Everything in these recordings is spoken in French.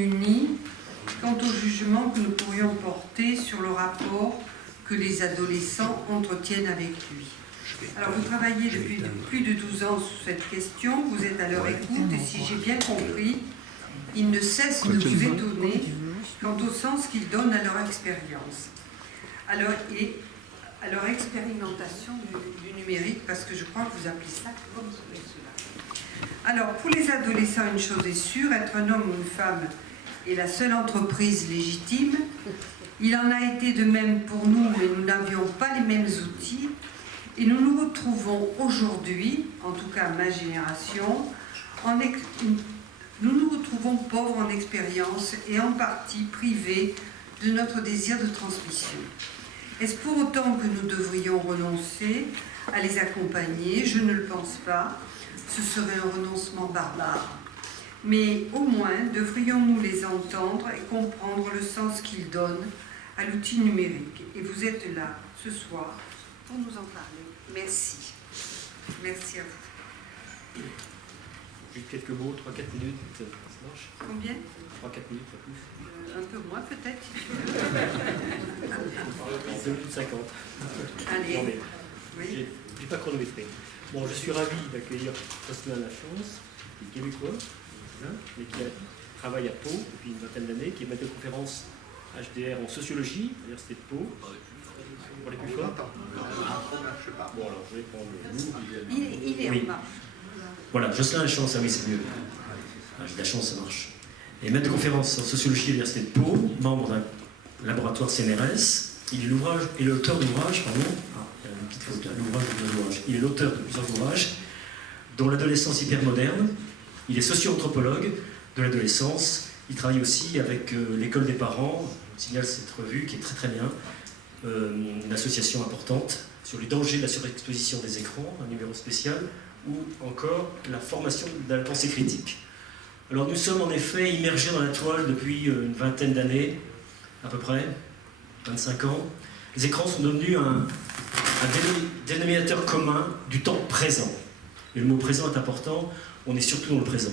unis quant au jugement que nous pourrions porter sur le rapport que les adolescents entretiennent avec lui. Alors vous travaillez depuis plus de 12 ans sur cette question, vous êtes à leur écoute et si j'ai bien compris, ils ne cessent de vous étonner quant au sens qu'ils donnent à leur expérience, à leur expérimentation du numérique, parce que je crois que vous appelez ça comme cela. Alors pour les adolescents, une chose est sûre, être un homme ou une femme est la seule entreprise légitime. Il en a été de même pour nous, mais nous n'avions pas les mêmes outils. Et nous nous retrouvons aujourd'hui, en tout cas ma génération, nous nous retrouvons pauvres en expérience et en partie privés de notre désir de transmission. Est-ce pour autant que nous devrions renoncer à les accompagner? Je ne le pense pas. Ce serait un renoncement barbare. Mais au moins, devrions-nous les entendre et comprendre le sens qu'ils donnent à l'outil numérique. Et vous êtes là, ce soir, pour nous en parler. Merci. Merci à vous. Juste quelques mots, 3-4 minutes, ça marche? Combien? 3-4 minutes, pas plus. Un peu moins, peut-être. 2 minutes 50. Allez. Non, mais Oui. j'ai pas chronométré. Bon, je suis ravi d'accueillir Jocelyn Lachance, qui est québécois, mais qui travaille à Pau depuis une vingtaine d'années, qui est maître de conférence HDR en sociologie à l'Université de Pau. Pour les plus forts. Bon, alors je vais prendre le mot. Il est Oui. en marche. Voilà, Jocelyn Lachance, ah oui, c'est mieux. Ah, j'ai de la chance, ça marche. Et maître de conférence en sociologie à l'Université de Pau, membre d'un laboratoire CNRS. Il est l'auteur d'ouvrages, pardon. Ah, il y a une petite faute là, l'ouvrage. Il est l'auteur de plusieurs ouvrages, dont l'adolescence hypermoderne. Il est socio-anthropologue de l'adolescence. Il travaille aussi avec l'école des parents. Je signale cette revue qui est très très bien. Une association importante sur les dangers de la surexposition des écrans, un numéro spécial, ou encore la formation de la pensée critique. Alors nous sommes en effet immergés dans la toile depuis une vingtaine d'années, à peu près, 25 ans. Les écrans sont devenus un dénominateur commun du temps présent. Et le mot présent est important, on est surtout dans le présent.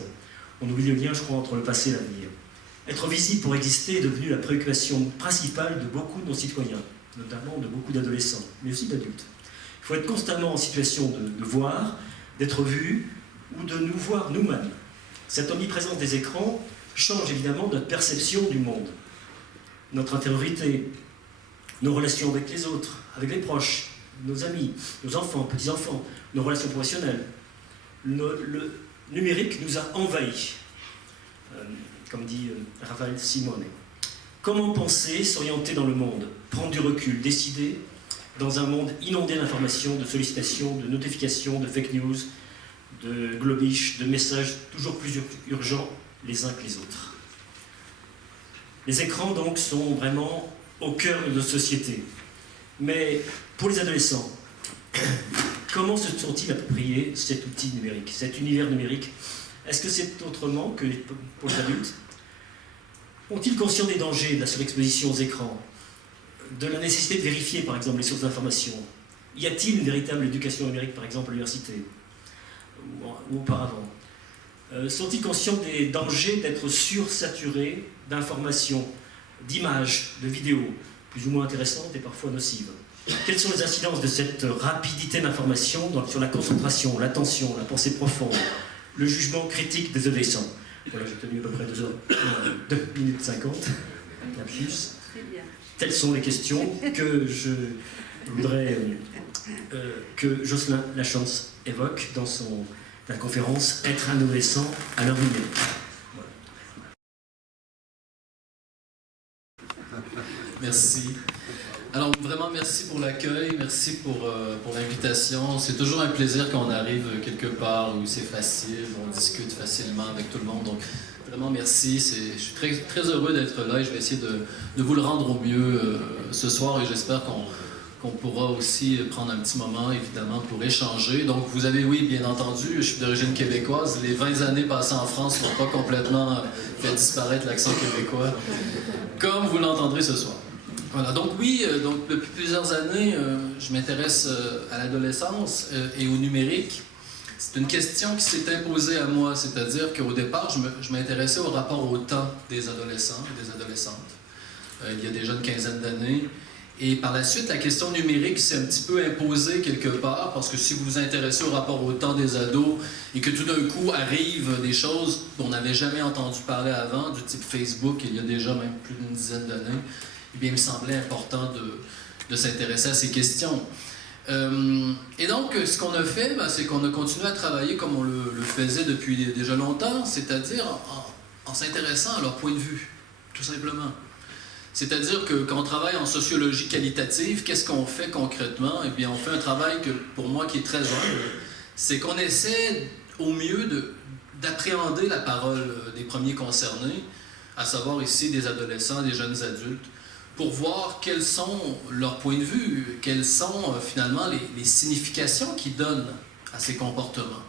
On oublie le lien, je crois, entre le passé et l'avenir. Être visible pour exister est devenu la préoccupation principale de beaucoup de nos citoyens, notamment de beaucoup d'adolescents, mais aussi d'adultes. Il faut être constamment en situation de voir, d'être vu, ou de nous voir nous-mêmes. Cette omniprésence des écrans change évidemment notre perception du monde, notre intériorité, nos relations avec les autres, avec les proches, nos amis, nos enfants, petits-enfants, nos relations professionnelles. Le numérique nous a envahis, comme dit Raval Simone. Comment penser, s'orienter dans le monde, prendre du recul, décider dans un monde inondé d'informations, de sollicitations, de notifications, de fake news, de globish, de messages toujours plus urgents les uns que les autres. Les écrans donc sont vraiment au cœur de notre société. Mais pour les adolescents, comment se sont-ils appropriés cet outil numérique, cet univers numérique? Est-ce que c'est autrement que pour les adultes? Ont-ils conscience des dangers de la surexposition aux écrans, de la nécessité de vérifier par exemple les sources d'information? Y a-t-il une véritable éducation numérique par exemple à l'université ou auparavant? Sont-ils conscients des dangers d'être sursaturés d'informations, d'images, de vidéos, plus ou moins intéressantes et parfois nocives? Quelles sont les incidences de cette rapidité d'information sur la concentration, l'attention, la pensée profonde, le jugement critique des adolescents? Voilà, j'ai tenu à peu près 2 minutes 50, lapsus. Telles sont les questions que je voudrais que Jocelyn Lachance évoque dans la conférence « Être un adolescent à l'heure numérique ». Merci. Alors vraiment merci pour l'accueil, merci pour l'invitation. C'est toujours un plaisir quand on arrive quelque part où c'est facile, on discute facilement avec tout le monde. Donc vraiment merci, je suis très, très heureux d'être là et je vais essayer de vous le rendre au mieux ce soir et j'espère qu'on pourra aussi prendre un petit moment évidemment pour échanger. Donc vous avez, oui, bien entendu, je suis d'origine québécoise. Les 20 années passées en France n'ont pas complètement fait disparaître l'accent québécois, comme vous l'entendrez ce soir. Voilà, donc oui, donc depuis plusieurs années, je m'intéresse à l'adolescence et au numérique. C'est une question qui s'est imposée à moi, c'est-à-dire qu'au départ, je m'intéressais au rapport au temps des adolescents et des adolescentes. Il y a déjà une quinzaine d'années. Et par la suite, la question numérique s'est un petit peu imposée quelque part, parce que si vous vous intéressez au rapport au temps des ados et que tout d'un coup arrivent des choses dont on n'avait jamais entendu parler avant, du type Facebook, il y a déjà même plus d'une dizaine d'années, eh bien, il me semblait important de s'intéresser à ces questions. Et donc, ce qu'on a fait, c'est qu'on a continué à travailler comme on le faisait depuis déjà longtemps, c'est-à-dire en s'intéressant à leur point de vue, tout simplement. C'est-à-dire que quand on travaille en sociologie qualitative, qu'est-ce qu'on fait concrètement? Eh bien, on fait un travail que, pour moi, qui est très humble, c'est qu'on essaie au mieux d'appréhender la parole des premiers concernés, à savoir ici des adolescents, des jeunes adultes, pour voir quels sont leurs points de vue, quelles sont finalement les significations qu'ils donnent à ces comportements.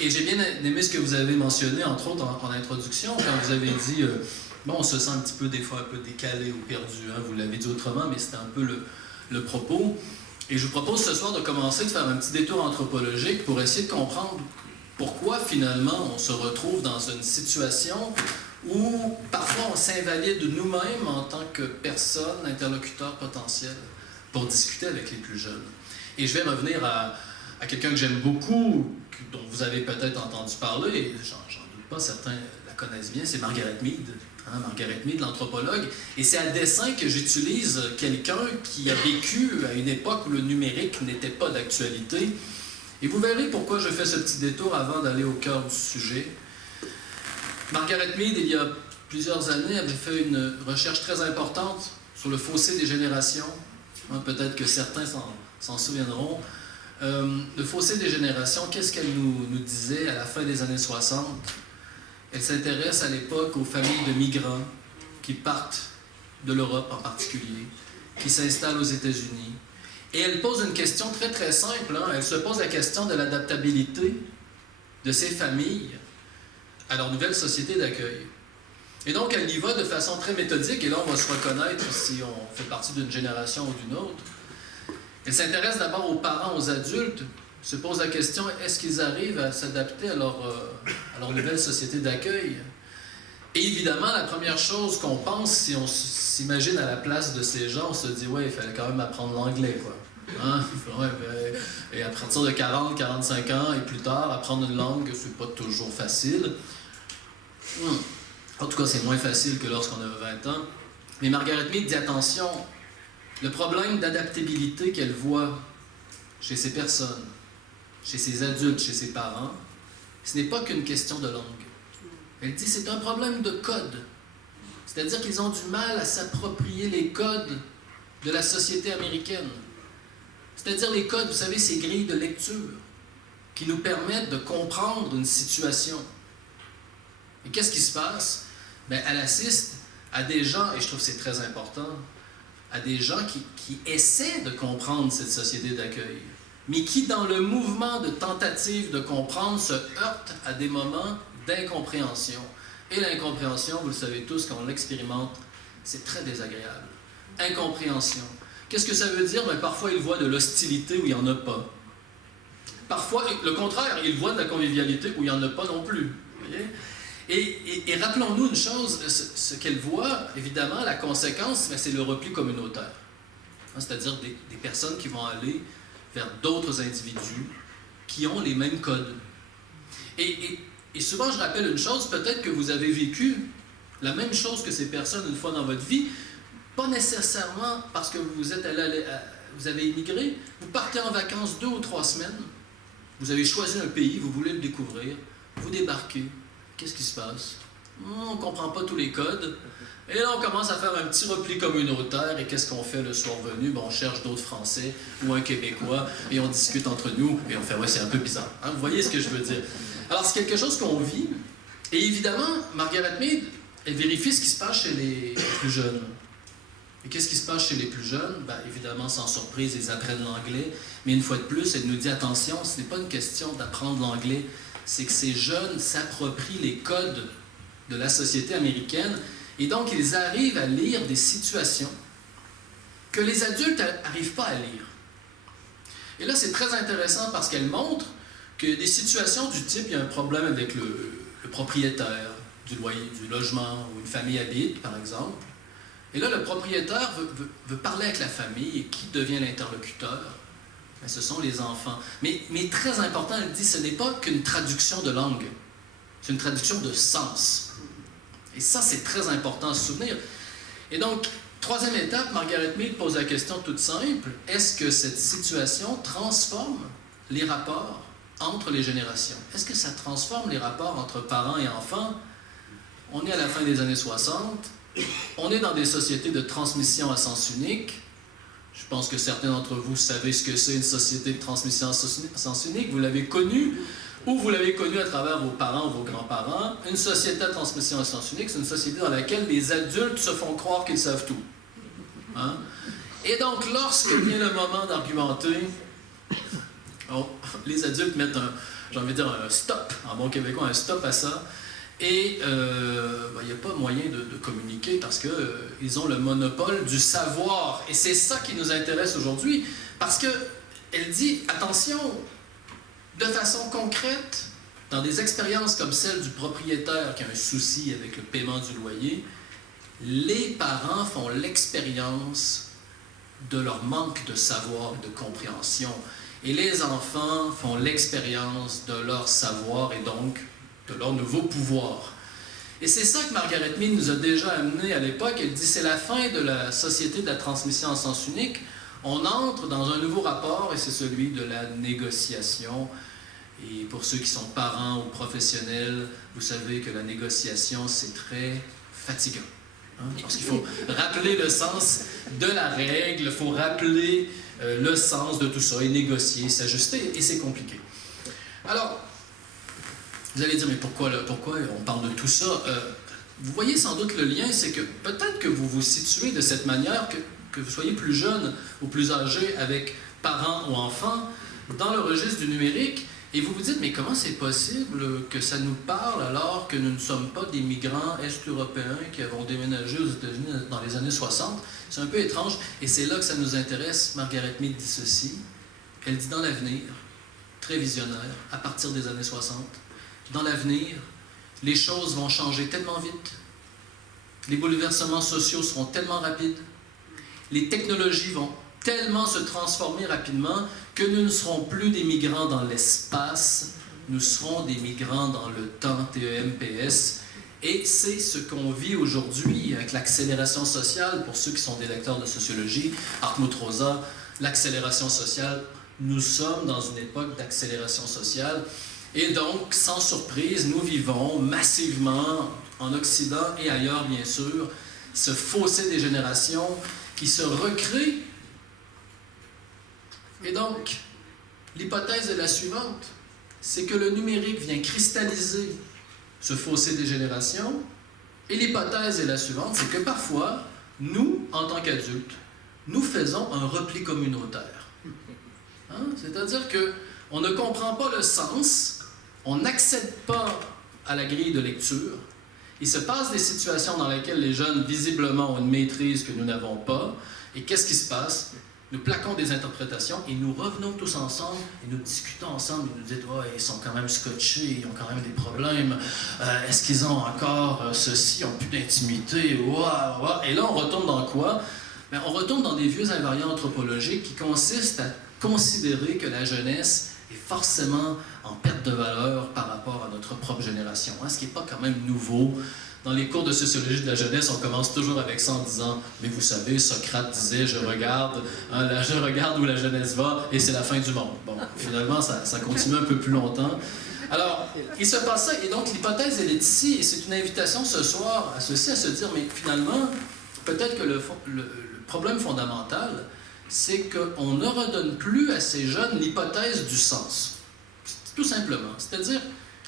Et j'ai bien aimé ce que vous avez mentionné, entre autres en introduction, quand vous avez dit... Bon, on se sent un petit peu, des fois, un peu décalé ou perdu. Hein? Vous l'avez dit autrement, mais c'était un peu le propos. Et je vous propose ce soir de commencer de faire un petit détour anthropologique pour essayer de comprendre pourquoi, finalement, on se retrouve dans une situation où, parfois, on s'invalide nous-mêmes en tant que personne, interlocuteur potentiel, pour discuter avec les plus jeunes. Et je vais revenir à quelqu'un que j'aime beaucoup, dont vous avez peut-être entendu parler, et j'en doute pas, certains la connaissent bien, c'est Margaret Mead. Margaret Mead, l'anthropologue, et c'est à dessein que j'utilise quelqu'un qui a vécu à une époque où le numérique n'était pas d'actualité. Et vous verrez pourquoi je fais ce petit détour avant d'aller au cœur du sujet. Margaret Mead, il y a plusieurs années, avait fait une recherche très importante sur le fossé des générations. Peut-être que certains s'en souviendront. Le fossé des générations, qu'est-ce qu'elle nous disait à la fin des années 60? Elle s'intéresse à l'époque aux familles de migrants qui partent de l'Europe en particulier, qui s'installent aux États-Unis. Et elle pose une question très très simple. Elle se pose la question de l'adaptabilité de ces familles à leur nouvelle société d'accueil. Et donc elle y va de façon très méthodique, et là on va se reconnaître si on fait partie d'une génération ou d'une autre. Elle s'intéresse d'abord aux parents, aux adultes, se pose la question, est-ce qu'ils arrivent à s'adapter à leur nouvelle société d'accueil? Et évidemment, la première chose qu'on pense, si on s'imagine à la place de ces gens, on se dit, ouais, il fallait quand même apprendre l'anglais, quoi. Hein? Et à partir de 40, 45 ans et plus tard, apprendre une langue, c'est pas toujours facile. En tout cas, c'est moins facile que lorsqu'on a 20 ans. Mais Margaret Mead dit, attention, le problème d'adaptabilité qu'elle voit chez ces personnes, chez ses adultes, chez ses parents, ce n'est pas qu'une question de langue. Elle dit que c'est un problème de code. C'est-à-dire qu'ils ont du mal à s'approprier les codes de la société américaine. C'est-à-dire les codes, vous savez, ces grilles de lecture qui nous permettent de comprendre une situation. Et qu'est-ce qui se passe? Bien, elle assiste à des gens, et je trouve que c'est très important, à des gens qui essaient de comprendre cette société d'accueil, mais qui, dans le mouvement de tentative de comprendre, se heurtent à des moments d'incompréhension. Et l'incompréhension, vous le savez tous, quand on l'expérimente, c'est très désagréable. Incompréhension. Qu'est-ce que ça veut dire? Bien, parfois, ils voient de l'hostilité où il n'y en a pas. Parfois, le contraire, ils voient de la convivialité où il n'y en a pas non plus. Voyez? Et rappelons-nous une chose, ce qu'elle voit, évidemment, la conséquence, c'est le repli communautaire. C'est-à-dire des personnes qui vont aller vers d'autres individus qui ont les mêmes codes. Et souvent, je rappelle une chose, peut-être que vous avez vécu la même chose que ces personnes une fois dans votre vie, pas nécessairement parce que vous avez immigré, vous partez en vacances 2 ou 3 semaines, vous avez choisi un pays, vous voulez le découvrir, vous débarquez, qu'est-ce qui se passe? On ne comprend pas tous les codes. Et là, on commence à faire un petit repli communautaire. Et qu'est-ce qu'on fait le soir venu? Bon, on cherche d'autres Français ou un Québécois et on discute entre nous. Et on fait, ouais, c'est un peu bizarre. Hein? Vous voyez ce que je veux dire? Alors, c'est quelque chose qu'on vit. Et évidemment, Margaret Mead, elle vérifie ce qui se passe chez les plus jeunes. Et qu'est-ce qui se passe chez les plus jeunes? Bien, évidemment, sans surprise, ils apprennent l'anglais. Mais une fois de plus, elle nous dit, attention, ce n'est pas une question d'apprendre l'anglais. C'est que ces jeunes s'approprient les codes de la société américaine. Et donc, ils arrivent à lire des situations que les adultes n'arrivent pas à lire. Et là, c'est très intéressant parce qu'elle montre qu'il y a des situations du type, il y a un problème avec le propriétaire du loyer, du logement, où une famille habite, par exemple. Et là, le propriétaire veut parler avec la famille, et qui devient l'interlocuteur? Ben, ce sont les enfants. Mais très important, elle dit, ce n'est pas qu'une traduction de langue, c'est une traduction de sens. Et ça, c'est très important à se souvenir. Et donc, troisième étape, Margaret Mead pose la question toute simple, est-ce que cette situation transforme les rapports entre les générations? Est-ce que ça transforme les rapports entre parents et enfants? On est à la fin des années 60, on est dans des sociétés de transmission à sens unique. Je pense que certains d'entre vous savez ce que c'est une société de transmission à sens unique. Vous l'avez connue, ou vous l'avez connue à travers vos parents ou vos grands-parents. Une société à transmission à sens unique, c'est une société dans laquelle les adultes se font croire qu'ils savent tout. Hein? Et donc, lorsque vient le moment d'argumenter, les adultes mettent j'ai envie de dire un stop, en bon québécois, un stop à ça. Et il n'y a pas moyen de communiquer parce qu'ils ont le monopole du savoir. Et c'est ça qui nous intéresse aujourd'hui. Parce qu'elle dit, attention, de façon concrète, dans des expériences comme celle du propriétaire qui a un souci avec le paiement du loyer, les parents font l'expérience de leur manque de savoir et de compréhension. Et les enfants font l'expérience de leur savoir et donc de leur nouveau pouvoir. Et c'est ça que Margaret Mead nous a déjà amené à l'époque. Elle dit c'est la fin de la société de la transmission en sens unique. On entre dans un nouveau rapport et c'est celui de la négociation. Et pour ceux qui sont parents ou professionnels, vous savez que la négociation, c'est très fatigant. Hein? Parce qu'il faut rappeler le sens de la règle, il faut rappeler le sens de tout ça et négocier, s'ajuster, et c'est compliqué. Alors, vous allez dire, mais pourquoi on parle de tout ça? Vous voyez sans doute le lien, c'est que peut-être que vous vous situez de cette manière, que vous soyez plus jeune ou plus âgé avec parents ou enfants, dans le registre du numérique, et vous vous dites, mais comment c'est possible que ça nous parle alors que nous ne sommes pas des migrants est-européens qui avons déménagé aux États-Unis dans les années 60? C'est un peu étrange, et c'est là que ça nous intéresse. Margaret Mead dit ceci, elle dit dans l'avenir, très visionnaire, à partir des années 60, dans l'avenir, les choses vont changer tellement vite, les bouleversements sociaux seront tellement rapides, les technologies vont tellement se transformer rapidement que nous ne serons plus des migrants dans l'espace, nous serons des migrants dans le temps, TEMPS. Et c'est ce qu'on vit aujourd'hui avec l'accélération sociale, pour ceux qui sont des lecteurs de sociologie, Hartmut Rosa, l'accélération sociale, nous sommes dans une époque d'accélération sociale. Et donc, sans surprise, nous vivons massivement, en Occident et ailleurs bien sûr, ce fossé des générations qui se recrée. Et donc, l'hypothèse est la suivante, c'est que le numérique vient cristalliser ce fossé des générations, et l'hypothèse est la suivante, c'est que parfois, nous, en tant qu'adultes, nous faisons un repli communautaire. Hein? C'est-à-dire qu'on ne comprend pas le sens, on n'accède pas à la grille de lecture, il se passe des situations dans lesquelles les jeunes, visiblement, ont une maîtrise que nous n'avons pas, et qu'est-ce qui se passe? Nous plaquons des interprétations et nous revenons tous ensemble et nous discutons ensemble et nous disons oh, ils sont quand même scotchés, ils ont quand même des problèmes, est-ce qu'ils ont encore ceci, ils n'ont plus d'intimité, et là on retombe dans quoi? Bien, on retombe dans des vieux invariants anthropologiques qui consistent à considérer que la jeunesse est forcément en perte de valeur par rapport à notre propre génération, hein, ce qui n'est pas quand même nouveau. Dans les cours de sociologie de la jeunesse, on commence toujours avec ça en disant « Mais vous savez, Socrate disait « Je regarde où la jeunesse va et c'est la fin du monde. » Bon, finalement, ça continue un peu plus longtemps. Alors, il se passe ça, et donc l'hypothèse, elle est ici, et c'est une invitation ce soir à ceci, à se dire « Mais finalement, peut-être que le problème fondamental, c'est qu'on ne redonne plus à ces jeunes l'hypothèse du sens. » Tout simplement, c'est-à-dire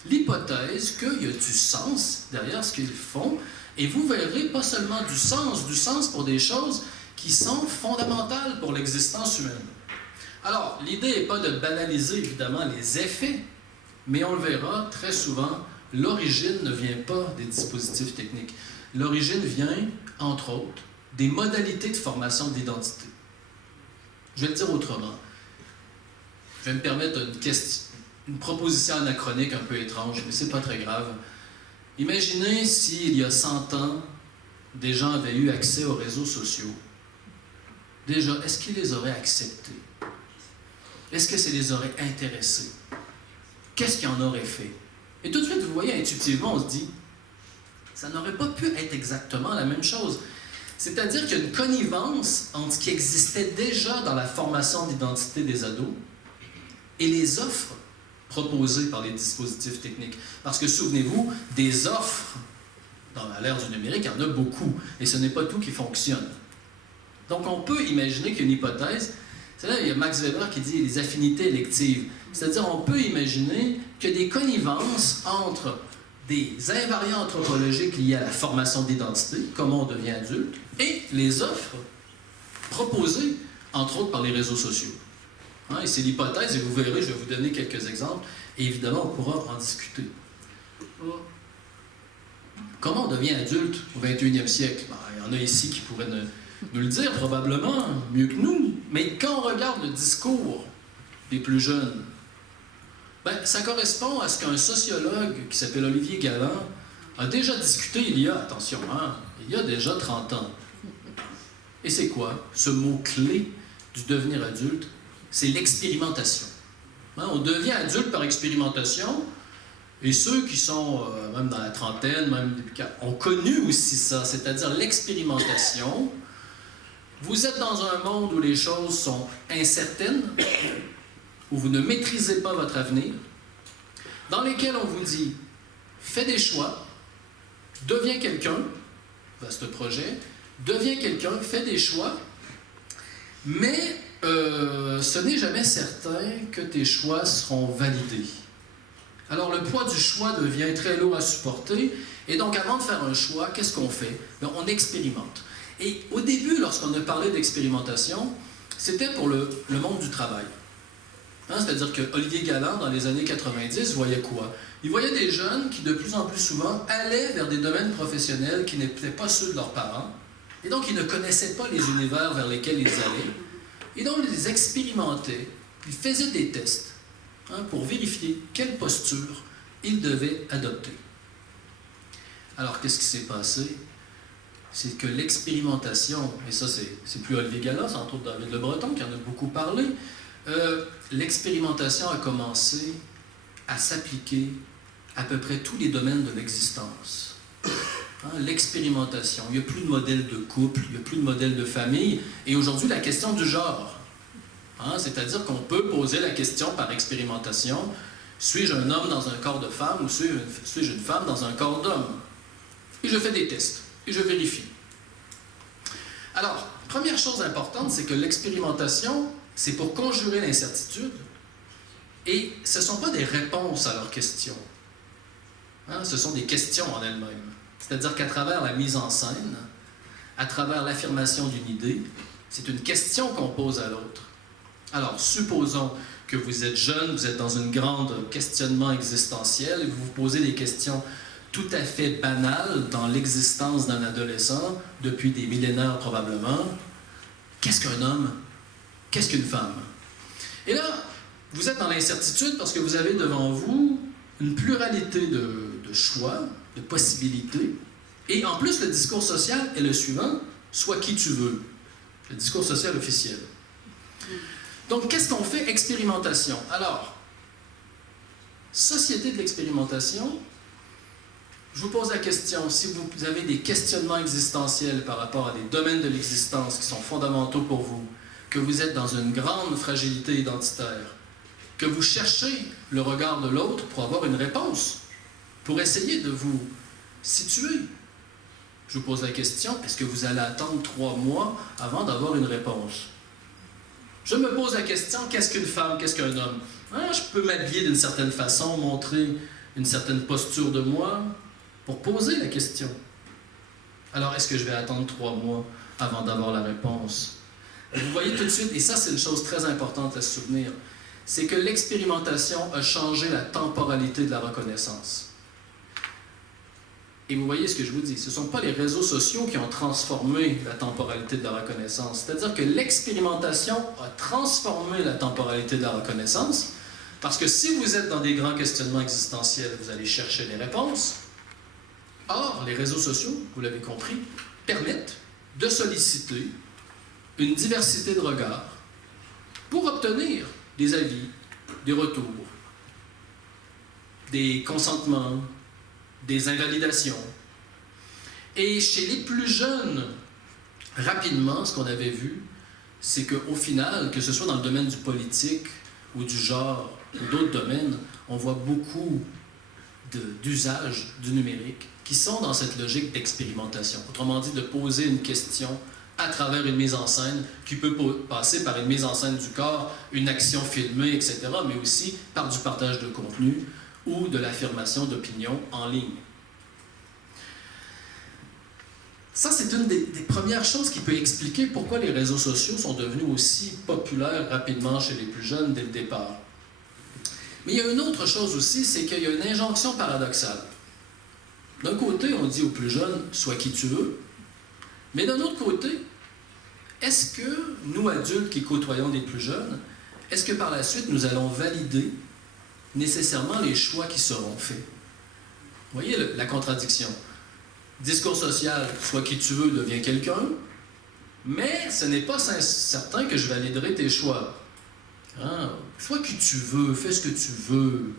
l'hypothèse qu'il y a du sens derrière ce qu'ils font, et vous verrez pas seulement du sens pour des choses qui sont fondamentales pour l'existence humaine. Alors, l'idée n'est pas de banaliser évidemment les effets, mais on le verra très souvent, l'origine ne vient pas des dispositifs techniques. L'origine vient, entre autres, des modalités de formation d'identité. Je vais le dire autrement. Je vais me permettre une question. une proposition anachronique un peu étrange, mais c'est pas très grave. Imaginez si, il y a 100 ans, des gens avaient eu accès aux réseaux sociaux. Déjà, est-ce qu'ils les auraient acceptés? Est-ce que ça les aurait intéressés? Qu'est-ce qu'ils en auraient fait? Et tout de suite, vous voyez, intuitivement, on se dit, ça n'aurait pas pu être exactement la même chose. C'est-à-dire qu'il y a une connivence entre ce qui existait déjà dans la formation d'identité des ados et les offres proposées par les dispositifs techniques. Parce que, souvenez-vous, des offres, à l'ère du numérique, il y en a beaucoup, et ce n'est pas tout qui fonctionne. Donc, on peut imaginer qu'il y a une hypothèse, c'est là, il y a Max Weber qui dit les affinités électives. C'est-à-dire, on peut imaginer qu'il y a des connivences entre des invariants anthropologiques liés à la formation d'identité, comment on devient adulte, et les offres proposées, entre autres, par les réseaux sociaux. Hein, et c'est l'hypothèse, et vous verrez, je vais vous donner quelques exemples, et évidemment, on pourra en discuter. Comment on devient adulte au 21e siècle? Ben, il y en a ici qui pourraient nous le dire, probablement, mieux que nous. Mais quand on regarde le discours des plus jeunes, ben, ça correspond à ce qu'un sociologue qui s'appelle Olivier Galland a déjà discuté il y a, attention, hein, il y a déjà 30 ans. Et c'est quoi? Ce mot-clé du devenir adulte, c'est l'expérimentation. Hein, on devient adulte par expérimentation, et ceux qui sont même dans la trentaine, même ont connu aussi ça, c'est-à-dire l'expérimentation. Vous êtes dans un monde où les choses sont incertaines, où vous ne maîtrisez pas votre avenir, dans lesquels on vous dit « fais des choix, deviens quelqu'un », vaste projet, « deviens quelqu'un, fais des choix », mais ce n'est jamais certain que tes choix seront validés. Alors le poids du choix devient très lourd à supporter, et donc avant de faire un choix, qu'est-ce qu'on fait? Bien, on expérimente. Et au début, lorsqu'on a parlé d'expérimentation, c'était pour le monde du travail. Hein, c'est-à-dire que Olivier Galland, dans les années 90, voyait quoi? Il voyait des jeunes qui, de plus en plus souvent, allaient vers des domaines professionnels qui n'étaient pas ceux de leurs parents, et donc ils ne connaissaient pas les univers vers lesquels ils allaient, et donc ils les expérimentaient, ils faisaient des tests pour vérifier quelle posture ils devaient adopter. Alors, qu'est-ce qui s'est passé? C'est que l'expérimentation, et ça c'est plus Olivier Galland, c'est entre autres David Le Breton qui en a beaucoup parlé, l'expérimentation a commencé à s'appliquer à peu près tous les domaines de l'existence. Hein, l'expérimentation, il n'y a plus de modèle de couple, il n'y a plus de modèle de famille, et aujourd'hui la question du genre. Hein, c'est-à-dire qu'on peut poser la question par expérimentation, suis-je un homme dans un corps de femme ou suis-je une femme dans un corps d'homme? Et je fais des tests, et je vérifie. Alors, première chose importante, c'est que l'expérimentation, c'est pour conjurer l'incertitude, et ce ne sont pas des réponses à leurs questions. Hein, ce sont des questions en elles-mêmes. C'est-à-dire qu'à travers la mise en scène, à travers l'affirmation d'une idée, c'est une question qu'on pose à l'autre. Alors, supposons que vous êtes jeune, vous êtes dans un grand questionnement existentiel, et vous vous posez des questions tout à fait banales dans l'existence d'un adolescent, depuis des millénaires probablement. Qu'est-ce qu'un homme? Qu'est-ce qu'une femme? Et là, vous êtes dans l'incertitude parce que vous avez devant vous une pluralité de choix, de possibilités, et en plus, le discours social est le suivant, sois qui tu veux. Le discours social officiel. Donc, qu'est-ce qu'on fait? Expérimentation. Alors, société de l'expérimentation, je vous pose la question, si vous avez des questionnements existentiels par rapport à des domaines de l'existence qui sont fondamentaux pour vous, que vous êtes dans une grande fragilité identitaire, que vous cherchez le regard de l'autre pour avoir une réponse, pour essayer de vous situer. Je vous pose la question, est-ce que vous allez attendre 3 mois avant d'avoir une réponse? Je me pose la question, qu'est-ce qu'une femme, qu'est-ce qu'un homme? Hein, je peux m'habiller d'une certaine façon, montrer une certaine posture de moi, pour poser la question. Alors, est-ce que je vais attendre 3 mois avant d'avoir la réponse? Vous voyez tout de suite, et ça c'est une chose très importante à se souvenir, c'est que l'expérimentation a changé la temporalité de la reconnaissance. Et vous voyez ce que je vous dis, ce ne sont pas les réseaux sociaux qui ont transformé la temporalité de la reconnaissance. C'est-à-dire que l'expérimentation a transformé la temporalité de la reconnaissance, Parce que si vous êtes dans des grands questionnements existentiels, vous allez chercher des réponses. Or, les réseaux sociaux, vous l'avez compris, permettent de solliciter une diversité de regards pour obtenir des avis, des retours, des consentements, des invalidations. Et chez les plus jeunes, rapidement, ce qu'on avait vu, c'est qu'au final, que ce soit dans le domaine du politique ou du genre ou d'autres domaines, on voit beaucoup d'usages du numérique qui sont dans cette logique d'expérimentation. Autrement dit, de poser une question à travers une mise en scène qui peut passer par une mise en scène du corps, une action filmée, etc., mais aussi par du partage de contenu ou de l'affirmation d'opinions en ligne. Ça, c'est une des premières choses qui peut expliquer pourquoi les réseaux sociaux sont devenus aussi populaires rapidement chez les plus jeunes dès le départ. Mais il y a une autre chose aussi, c'est qu'il y a une injonction paradoxale. D'un côté, on dit aux plus jeunes, sois qui tu veux, mais d'un autre côté, est-ce que nous, adultes qui côtoyons des plus jeunes, est-ce que par la suite, nous allons valider nécessairement les choix qui seront faits? Vous voyez la contradiction. Discours social, sois qui tu veux, deviens quelqu'un, mais ce n'est pas certain que je validerai tes choix. Hein? Sois qui tu veux, fais ce que tu veux.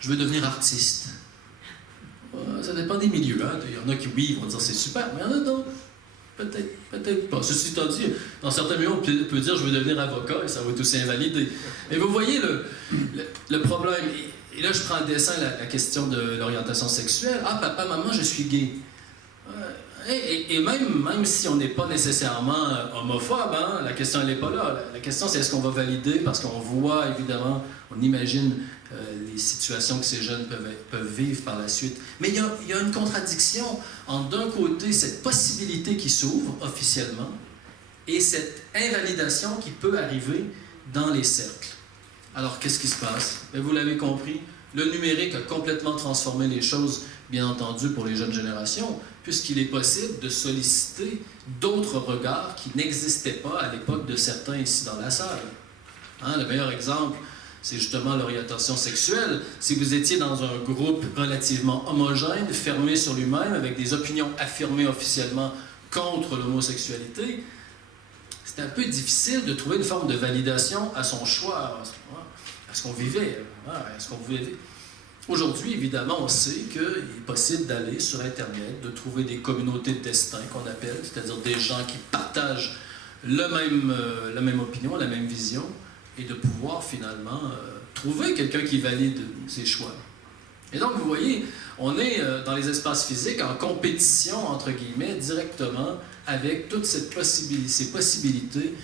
Je veux devenir artiste. Ça dépend des milieux. Hein? Il y en a qui, oui, vont dire c'est super, mais il y en a d'autres. Peut-être pas. Ceci étant dit, dans certains milieux, on peut dire je veux devenir avocat et ça va être aussi invalidé. Mais vous voyez le problème. Et là, je prends en dessin la question de l'orientation sexuelle. Ah, papa, maman, je suis gay. Et même si on n'est pas nécessairement homophobe, hein, la question, elle n'est pas là. La question, c'est est-ce qu'on va valider, parce qu'on voit, évidemment, on imagine les situations que ces jeunes peuvent vivre par la suite. Mais il y a une contradiction entre, d'un côté, cette possibilité qui s'ouvre officiellement et cette invalidation qui peut arriver dans les cercles. Alors, qu'est-ce qui se passe? Bien, vous l'avez compris, le numérique a complètement transformé les choses, bien entendu, pour les jeunes générations, puisqu'il est possible de solliciter d'autres regards qui n'existaient pas à l'époque de certains ici dans la salle. Hein, le meilleur exemple, c'est justement l'orientation sexuelle. Si vous étiez dans un groupe relativement homogène, fermé sur lui-même, avec des opinions affirmées officiellement contre l'homosexualité, c'était un peu difficile de trouver une forme de validation à son choix, à ce qu'on vivait. Aujourd'hui, évidemment, on sait qu'il est possible d'aller sur Internet, de trouver des communautés de destin qu'on appelle, c'est-à-dire des gens qui partagent la même opinion, la même vision, et de pouvoir finalement trouver quelqu'un qui valide ses choix. Et donc, vous voyez, on est dans les espaces physiques en compétition, entre guillemets, directement avec toutes ces possibilités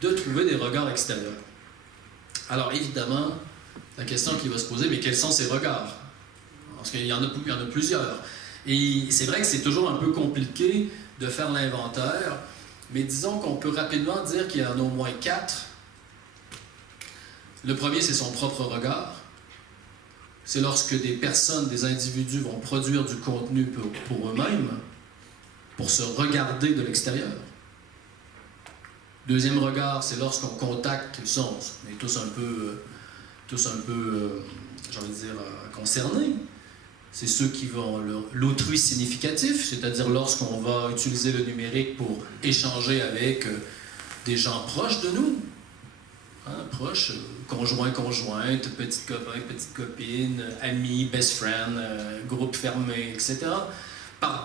de trouver des regards extérieurs. Alors, évidemment, la question qui va se poser, mais quels sont ces regards? Parce qu'il y en a plusieurs. Et c'est vrai que c'est toujours un peu compliqué de faire l'inventaire, mais disons qu'on peut rapidement dire qu'il y en a au moins 4. Le premier, c'est son propre regard. C'est lorsque des personnes, des individus vont produire du contenu pour eux-mêmes, pour se regarder de l'extérieur. Deuxième regard, c'est lorsqu'on contacte, ça, on est tous un peu j'ai envie de dire, concernés. C'est ceux qui vont l'autrui significatif, c'est-à-dire lorsqu'on va utiliser le numérique pour échanger avec des gens proches de nous, hein, proches, conjoints, conjointes, petits copains, petites copines, amis, best friend, groupe fermé, etc.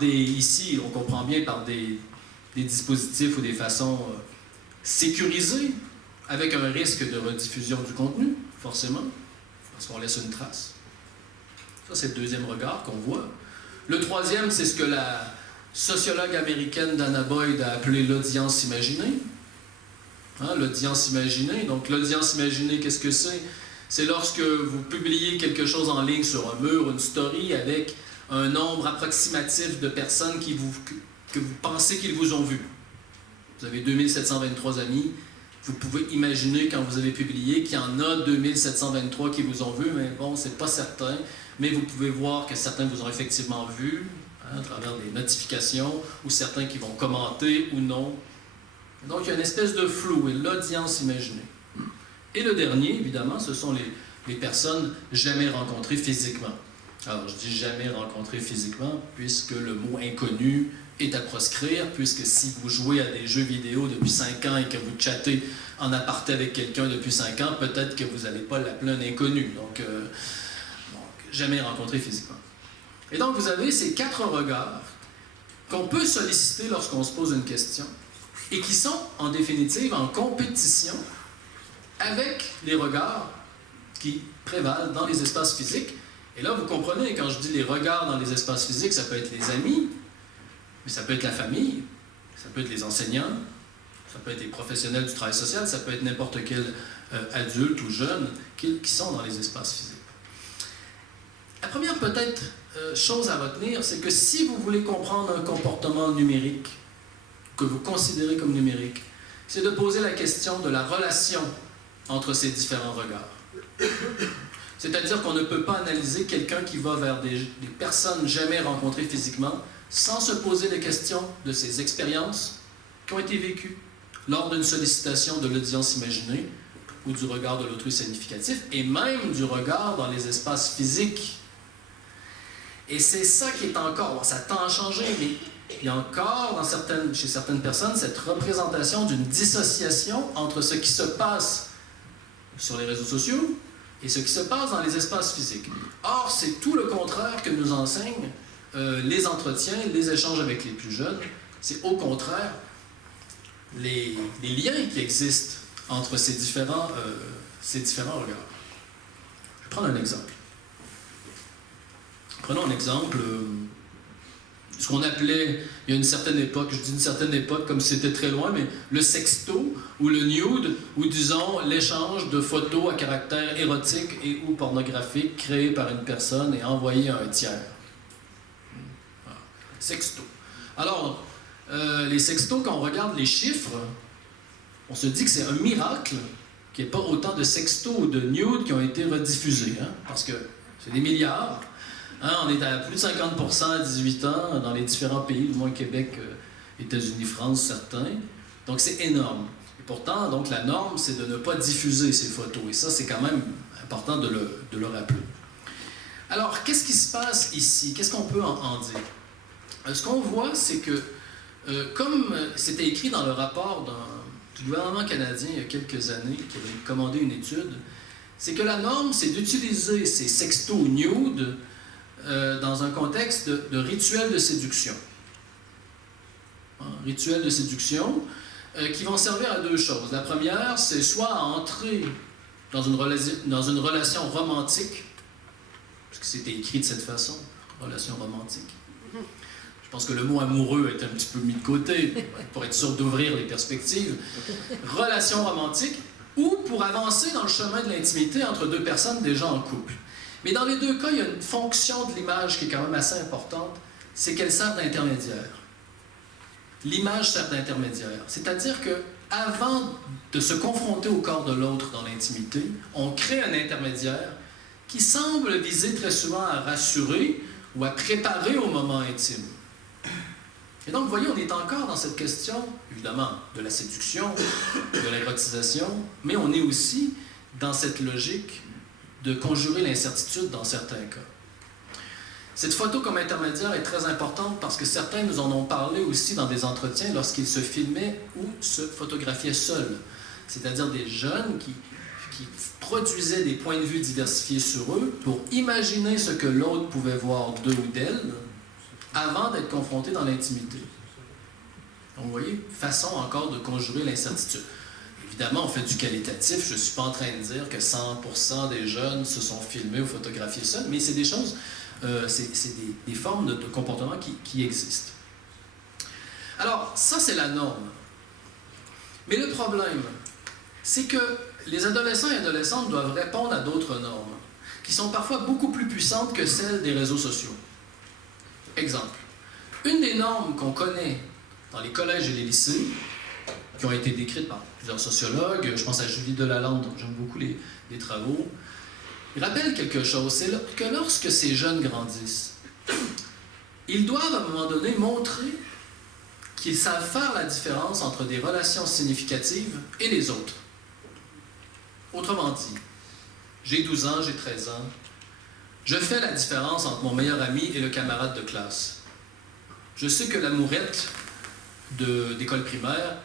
Ici, on comprend bien par des dispositifs ou des façons sécurisées, avec un risque de rediffusion du contenu, forcément, parce qu'on laisse une trace. Ça, c'est le deuxième regard qu'on voit. Le troisième, c'est ce que la sociologue américaine Dana Boyd a appelé l'audience imaginée. Hein, l'audience imaginée. Donc, l'audience imaginée, qu'est-ce que c'est? C'est lorsque vous publiez quelque chose en ligne sur un mur, une story, avec un nombre approximatif de personnes que vous pensez qu'ils vous ont vu. Vous avez 2723 amis. Vous pouvez imaginer, quand vous avez publié, qu'il y en a 2723 qui vous ont vu, mais bon, c'est pas certain. Mais vous pouvez voir que certains vous ont effectivement vu, hein, à travers des notifications, ou certains qui vont commenter ou non. Donc, il y a une espèce de flou, et l'audience imaginée. Et le dernier, évidemment, ce sont les personnes jamais rencontrées physiquement. Alors, je dis jamais rencontrées physiquement, puisque le mot inconnu est à proscrire, puisque si vous jouez à des jeux vidéo depuis 5 ans et que vous chattez en aparté avec quelqu'un depuis 5 ans, peut-être que vous n'allez pas l'appeler un inconnu. Donc, jamais rencontré physiquement. Et donc, vous avez ces 4 regards qu'on peut solliciter lorsqu'on se pose une question et qui sont, en définitive, en compétition avec les regards qui prévalent dans les espaces physiques. Et là, vous comprenez, quand je dis les regards dans les espaces physiques, ça peut être les amis, mais ça peut être la famille, ça peut être les enseignants, ça peut être les professionnels du travail social, ça peut être n'importe quel adulte ou jeune qui sont dans les espaces physiques. La première peut-être chose à retenir, c'est que si vous voulez comprendre un comportement numérique, que vous considérez comme numérique, c'est de poser la question de la relation entre ces différents regards. C'est-à-dire qu'on ne peut pas analyser quelqu'un qui va vers des personnes jamais rencontrées physiquement sans se poser la question de ses expériences qui ont été vécues lors d'une sollicitation de l'audience imaginée ou du regard de l'autrui significatif, et même du regard dans les espaces physiques. Et c'est ça qui est encore, bon, ça tend à changer, mais il y a encore chez certaines personnes cette représentation d'une dissociation entre ce qui se passe sur les réseaux sociaux et ce qui se passe dans les espaces physiques. Or, c'est tout le contraire que nous enseignent les entretiens, les échanges avec les plus jeunes. C'est au contraire les liens qui existent entre ces différents regards. Je vais prendre un exemple. Prenons un exemple, ce qu'on appelait, il y a une certaine époque, je dis une certaine époque comme si c'était très loin, mais le sexto ou le nude, ou disons l'échange de photos à caractère érotique et ou pornographique créées par une personne et envoyées à un tiers. Voilà. Sexto. Alors, les sextos, quand on regarde les chiffres, on se dit que c'est un miracle qu'il n'y ait pas autant de sextos ou de nudes qui ont été rediffusés, hein, parce que c'est des milliards. Hein, on est à plus de 50% à 18 ans dans les différents pays, du moins Québec, États-Unis, France, certains. Donc c'est énorme. Et pourtant, donc, la norme, c'est de ne pas diffuser ces photos. Et ça, c'est quand même important de le rappeler. Alors, qu'est-ce qui se passe ici? Qu'est-ce qu'on peut en dire? Ce qu'on voit, c'est que, comme c'était écrit dans le rapport du gouvernement canadien il y a quelques années, qui avait commandé une étude, c'est que la norme, c'est d'utiliser ces sextos nudes dans un contexte de rituel de séduction. Rituel de séduction qui vont servir à 2 choses. La première, c'est soit à entrer dans une relation romantique, parce que c'était écrit de cette façon, relation romantique. Je pense que le mot amoureux est un petit peu mis de côté pour être sûr d'ouvrir les perspectives. Relation romantique, ou pour avancer dans le chemin de l'intimité entre 2 personnes déjà en couple. Mais dans les 2 cas, il y a une fonction de l'image qui est quand même assez importante, c'est qu'elle sert d'intermédiaire. L'image sert d'intermédiaire. C'est-à-dire qu'avant de se confronter au corps de l'autre dans l'intimité, on crée un intermédiaire qui semble viser très souvent à rassurer ou à préparer au moment intime. Et donc, vous voyez, on est encore dans cette question, évidemment, de la séduction, de l'érotisation, mais on est aussi dans cette logique de conjurer l'incertitude dans certains cas. Cette photo comme intermédiaire est très importante parce que certains nous en ont parlé aussi dans des entretiens lorsqu'ils se filmaient ou se photographiaient seuls. C'est-à-dire des jeunes qui produisaient des points de vue diversifiés sur eux pour imaginer ce que l'autre pouvait voir d'eux ou d'elle avant d'être confronté dans l'intimité. Donc, vous voyez, façon encore de conjurer l'incertitude. Évidemment, on fait du qualitatif. Je ne suis pas en train de dire que 100% des jeunes se sont filmés ou photographiés seuls, mais c'est des choses, c'est des formes de comportement qui existent. Alors, ça, c'est la norme. Mais le problème, c'est que les adolescents et adolescentes doivent répondre à d'autres normes, qui sont parfois beaucoup plus puissantes que celles des réseaux sociaux. Exemple. Une des normes qu'on connaît dans les collèges et les lycées, qui ont été décrites par plusieurs sociologues, je pense à Julie Delalande, dont j'aime beaucoup les travaux, il rappelle quelque chose, c'est que lorsque ces jeunes grandissent, ils doivent à un moment donné montrer qu'ils savent faire la différence entre des relations significatives et les autres. Autrement dit, J'ai 12 ans, j'ai 13 ans. Je fais la différence entre mon meilleur ami et le camarade de classe. Je sais que l'amourette d'école primaire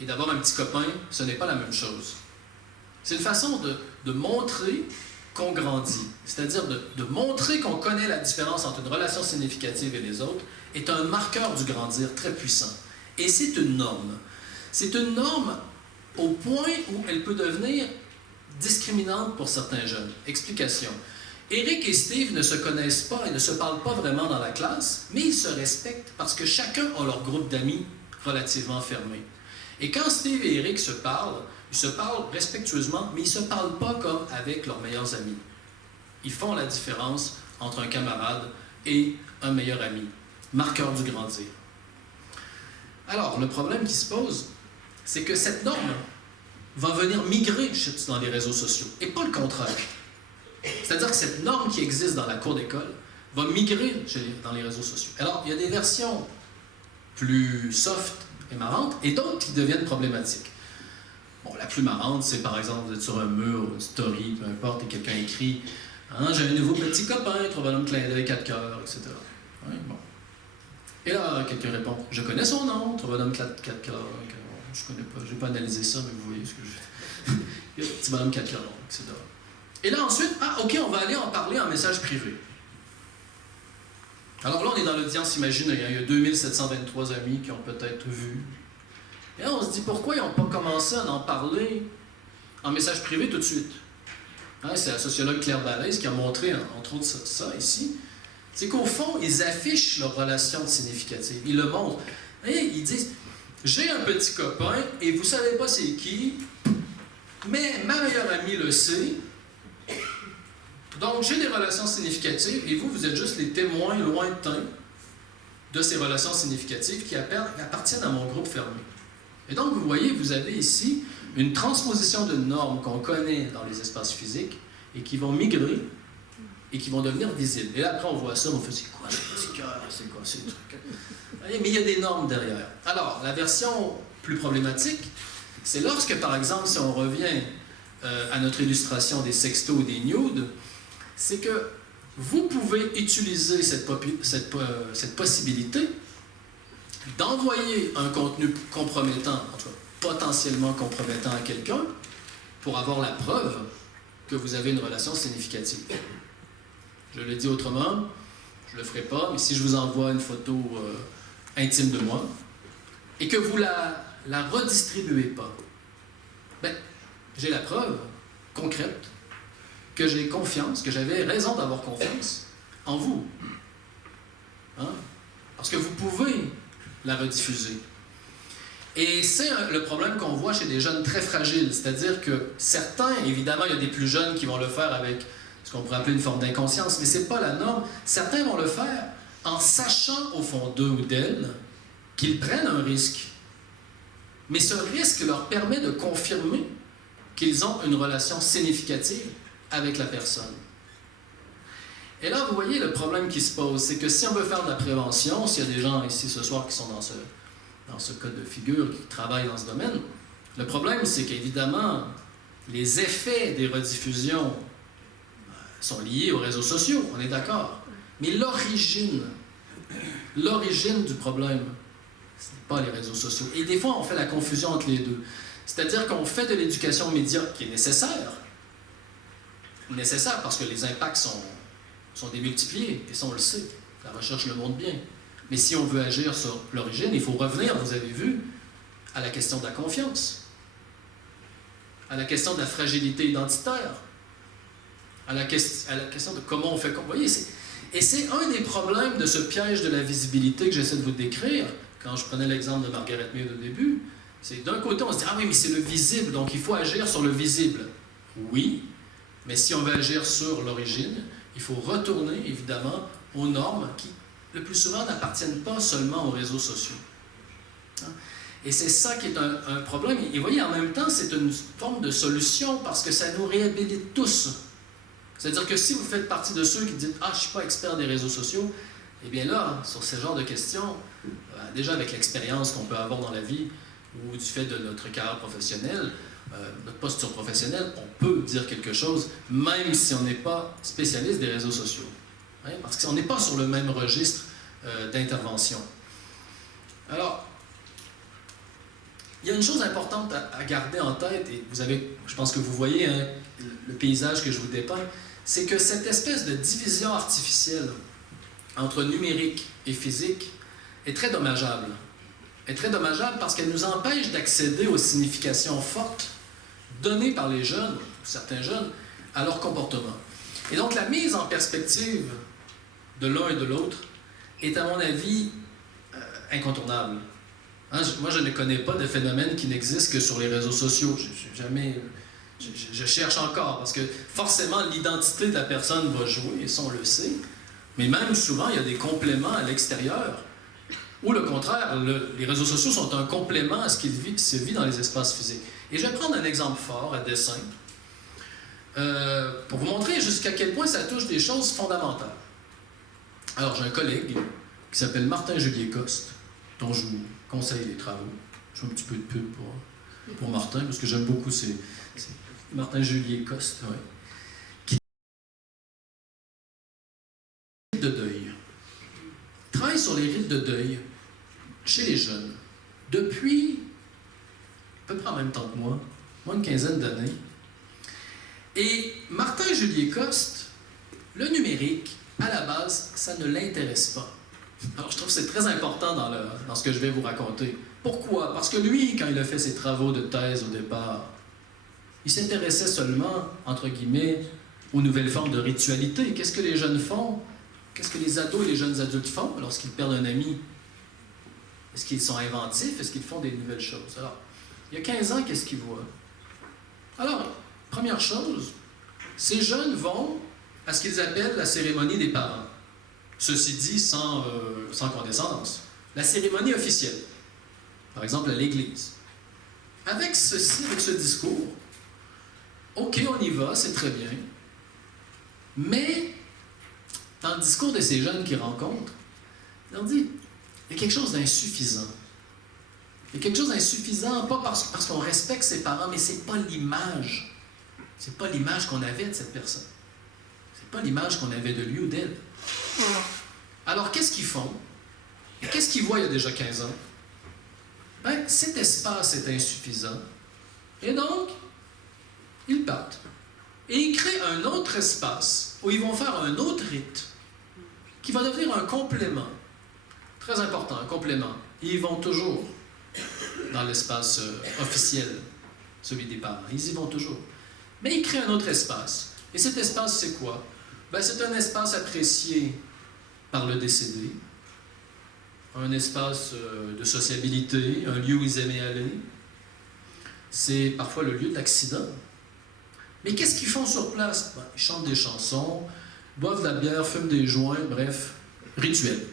et d'avoir un petit copain, ce n'est pas la même chose. C'est une façon de montrer qu'on grandit. C'est-à-dire de montrer qu'on connaît la différence entre une relation significative et les autres est un marqueur du grandir très puissant. Et c'est une norme. C'est une norme au point où elle peut devenir discriminante pour certains jeunes. Explication. Eric et Steve ne se connaissent pas et ne se parlent pas vraiment dans la classe, mais ils se respectent parce que chacun a leur groupe d'amis relativement fermé. Et quand Steve et Eric se parlent, ils se parlent respectueusement, mais ils ne se parlent pas comme avec leurs meilleurs amis. Ils font la différence entre un camarade et un meilleur ami. Marqueur du grandir. Alors, le problème qui se pose, c'est que cette norme va venir migrer dans les réseaux sociaux, et pas le contraire. C'est-à-dire que cette norme qui existe dans la cour d'école va migrer dans les réseaux sociaux. Alors, il y a des versions plus soft et marrantes, et d'autres qui deviennent problématiques. Bon, la plus marrante, c'est par exemple, vous êtes sur un mur, une story, peu importe, et quelqu'un écrit « J'ai un nouveau petit copain, trouve un homme clin d'œil, 4 cœurs, etc. » Oui, bon. Et là, quelqu'un répond « Je connais son nom, trouve un homme 4 cœurs. » Je connais pas, je n'ai pas analysé ça, mais vous voyez ce que je fais. Il y a un petit bonhomme 4 cœurs, etc. Et là, ensuite, OK, on va aller en parler en message privé. Alors là, on est dans l'audience imaginaire. Il y a 2723 amis qui ont peut-être vu. Et là, on se dit, pourquoi ils n'ont pas commencé à en parler en message privé tout de suite? Hein, c'est la sociologue Claire Balès qui a montré, entre autres, ça ici. C'est qu'au fond, ils affichent leur relation significative. Ils le montrent. Et ils disent, j'ai un petit copain et vous ne savez pas c'est qui, mais ma meilleure amie le sait. Donc, j'ai des relations significatives et vous êtes juste les témoins lointains de ces relations significatives qui appartiennent à mon groupe fermé. Et donc, vous voyez, vous avez ici une transposition de normes qu'on connaît dans les espaces physiques et qui vont migrer et qui vont devenir visibles. Et là, après, on voit ça, on fait, c'est quoi ce petit cœur? C'est quoi ces trucs? Mais il y a des normes derrière. Alors, la version plus problématique, c'est lorsque, par exemple, si on revient à notre illustration des sextos ou des nudes, c'est que vous pouvez utiliser cette possibilité d'envoyer un contenu compromettant, en tout cas potentiellement compromettant à quelqu'un, pour avoir la preuve que vous avez une relation significative. Je le dis autrement, je ne le ferai pas, mais si je vous envoie une photo intime de moi et que vous la redistribuez pas, ben, j'ai la preuve concrète que j'ai confiance, que j'avais raison d'avoir confiance en vous. Hein? Parce que vous pouvez la rediffuser. Et c'est le problème qu'on voit chez des jeunes très fragiles, c'est-à-dire que certains, évidemment, il y a des plus jeunes qui vont le faire avec ce qu'on pourrait appeler une forme d'inconscience, mais ce n'est pas la norme. Certains vont le faire en sachant au fond d'eux ou d'elles qu'ils prennent un risque. Mais ce risque leur permet de confirmer qu'ils ont une relation significative avec la personne. Et là, vous voyez le problème qui se pose, c'est que si on veut faire de la prévention, s'il y a des gens ici ce soir qui sont dans ce cas de figure, qui travaillent dans ce domaine, le problème, c'est qu'évidemment, les effets des rediffusions sont liés aux réseaux sociaux, on est d'accord. Mais l'origine du problème, ce n'est pas les réseaux sociaux. Et des fois, on fait la confusion entre les deux. C'est-à-dire qu'on fait de l'éducation aux médias qui est nécessaire parce que les impacts sont démultipliés, et ça on le sait, la recherche le montre bien. Mais si on veut agir sur l'origine, il faut revenir, vous avez vu, à la question de la confiance, à la question de la fragilité identitaire, à la question de comment on fait... Vous voyez, et c'est un des problèmes de ce piège de la visibilité que j'essaie de vous décrire, quand je prenais l'exemple de Margaret Mead au début, c'est que d'un côté on se dit « Ah oui, mais c'est le visible, donc il faut agir sur le visible. » Oui, mais si on veut agir sur l'origine, il faut retourner, évidemment, aux normes qui, le plus souvent, n'appartiennent pas seulement aux réseaux sociaux. Et c'est ça qui est un problème. Et vous voyez, en même temps, c'est une forme de solution parce que ça nous réhabilite tous. C'est-à-dire que si vous faites partie de ceux qui disent « Ah, je ne suis pas expert des réseaux sociaux », eh bien là, sur ce genre de questions, déjà avec l'expérience qu'on peut avoir dans la vie ou du fait de notre carrière professionnelle, notre posture professionnelle, on peut dire quelque chose, même si on n'est pas spécialiste des réseaux sociaux. Hein, parce qu'on n'est pas sur le même registre d'intervention. Alors, il y a une chose importante à garder en tête, et vous avez, je pense que vous voyez hein, le paysage que je vous dépeins, c'est que cette espèce de division artificielle entre numérique et physique est très dommageable. Est très dommageable parce qu'elle nous empêche d'accéder aux significations fortes données par les jeunes, certains jeunes, à leur comportement. Et donc la mise en perspective de l'un et de l'autre est, à mon avis, incontournable. Hein, moi, je ne connais pas de phénomène qui n'existe que sur les réseaux sociaux. Je cherche encore, parce que forcément, l'identité de la personne va jouer, et ça, on le sait. Mais même souvent, il y a des compléments à l'extérieur. Ou le contraire, les réseaux sociaux sont un complément à ce qui se vit dans les espaces physiques. Et je vais prendre un exemple fort, à dessin, pour vous montrer jusqu'à quel point ça touche des choses fondamentales. Alors, j'ai un collègue qui s'appelle Martin Julier-Coste, dont je vous conseille les travaux. Je fais un petit peu de pub pour Martin, parce que j'aime beaucoup Martin Julier-Coste, oui. Qui de deuil. Il travaille sur les rites de deuil chez les jeunes depuis à peu près en même temps que moi, une quinzaine d'années. Et Martin Julier-Coste, le numérique, à la base, ça ne l'intéresse pas. Alors, je trouve que c'est très important dans ce que je vais vous raconter. Pourquoi? Parce que lui, quand il a fait ses travaux de thèse au départ, il s'intéressait seulement, entre guillemets, aux nouvelles formes de ritualité. Qu'est-ce que les jeunes font? Qu'est-ce que les ados et les jeunes adultes font lorsqu'ils perdent un ami? Est-ce qu'ils sont inventifs? Est-ce qu'ils font des nouvelles choses? Alors, il y a 15 ans, qu'est-ce qu'ils voient? Alors, première chose, ces jeunes vont à ce qu'ils appellent la cérémonie des parents. Ceci dit, sans condescendance. La cérémonie officielle. Par exemple, à l'église. Avec ce discours, OK, on y va, c'est très bien. Mais, dans le discours de ces jeunes qu'ils rencontrent, ils leur disent, il y a quelque chose d'insuffisant. Il y a quelque chose d'insuffisant, pas parce qu'on respecte ses parents, mais c'est pas l'image. C'est pas l'image qu'on avait de cette personne. C'est pas l'image qu'on avait de lui ou d'elle. Alors, qu'est-ce qu'ils font? Et qu'est-ce qu'ils voient il y a déjà 15 ans? Ben, cet espace est insuffisant. Et donc, ils partent. Et ils créent un autre espace où ils vont faire un autre rite qui va devenir un complément. Très important, un complément. Et ils vont toujours dans l'espace officiel, celui des parents. Ils y vont toujours. Mais ils créent un autre espace. Et cet espace, c'est quoi? Ben, c'est un espace apprécié par le décédé, un espace de sociabilité, un lieu où ils aimaient aller. C'est parfois le lieu d'accident. Mais qu'est-ce qu'ils font sur place? Ben, ils chantent des chansons, boivent de la bière, fument des joints, bref, rituel.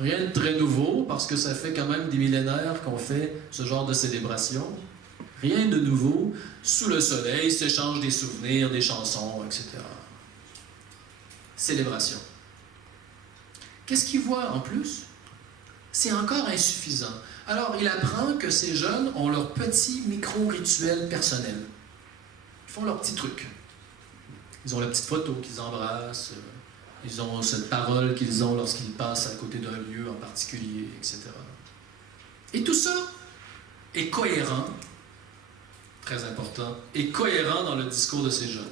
Rien de très nouveau, parce que ça fait quand même des millénaires qu'on fait ce genre de célébration. Rien de nouveau. Sous le soleil, s'échangent des souvenirs, des chansons, etc. Célébration. Qu'est-ce qu'il voit en plus? C'est encore insuffisant. Alors, il apprend que ces jeunes ont leur petit micro-rituel personnel. Ils font leur petit truc. Ils ont la petite photo qu'ils embrassent, ils ont cette parole qu'ils ont lorsqu'ils passent à côté d'un lieu en particulier, etc. Et tout ça est cohérent, très important, est cohérent dans le discours de ces jeunes.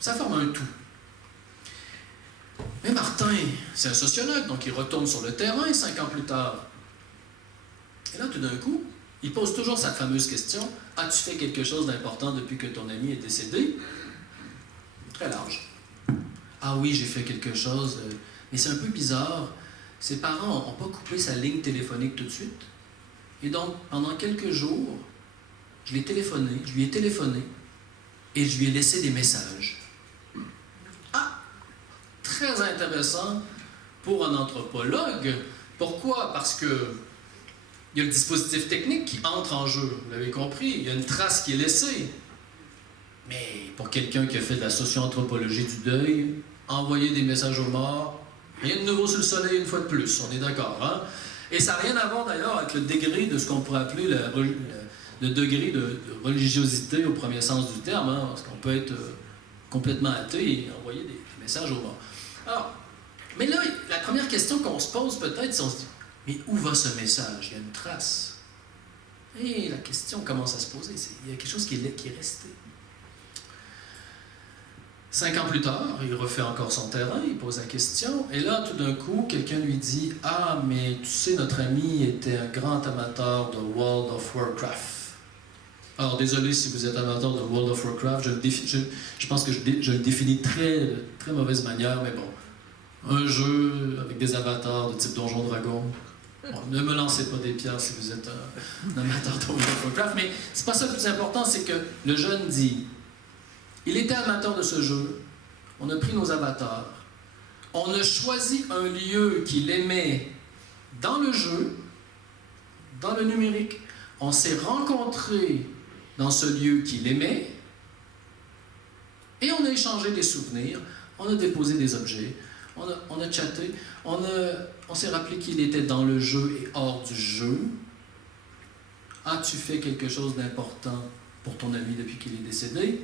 Ça forme un tout. Mais Martin, c'est un sociologue, donc il retourne sur le terrain 5 ans plus tard. Et là, tout d'un coup, il pose toujours sa fameuse question, « As-tu fait quelque chose d'important depuis que ton ami est décédé? » Très large. « Ah oui, j'ai fait quelque chose, mais c'est un peu bizarre. Ses parents n'ont pas coupé sa ligne téléphonique tout de suite. Et donc, pendant quelques jours, je lui ai téléphoné, et je lui ai laissé des messages. » Ah! Très intéressant pour un anthropologue. Pourquoi? Parce que il y a le dispositif technique qui entre en jeu. Vous l'avez compris, il y a une trace qui est laissée. Mais pour quelqu'un qui a fait de la socio-anthropologie du deuil, envoyer des messages aux morts, rien de nouveau sous le soleil une fois de plus, on est d'accord, hein? Et ça n'a rien à voir d'ailleurs avec le degré de ce qu'on pourrait appeler le degré de religiosité au premier sens du terme, hein, parce qu'on peut être complètement athée et envoyer des messages au monde. Alors, mais là, la première question qu'on se pose peut-être, c'est on se dit, mais où va ce message? Il y a une trace. Et la question commence à se poser, il y a quelque chose qui est resté. 5 ans plus tard, il refait encore son terrain, il pose la question, et là, tout d'un coup, quelqu'un lui dit « Ah, mais tu sais, notre ami était un grand amateur de World of Warcraft. » Alors, désolé si vous êtes amateur de World of Warcraft, je pense que je le définis de très mauvaise manière, mais bon. Un jeu avec des avatars de type Donjon Dragon. Bon, ne me lancez pas des pierres si vous êtes un amateur de World of Warcraft, mais c'est pas ça le plus important, c'est que le jeune dit « Il était amateur de ce jeu, on a pris nos avatars, on a choisi un lieu qu'il aimait dans le jeu, dans le numérique, on s'est rencontrés dans ce lieu qu'il aimait, et on a échangé des souvenirs, on a déposé des objets, on a chatté, on s'est rappelé qu'il était dans le jeu et hors du jeu. As-tu fait quelque chose d'important pour ton ami depuis qu'il est décédé?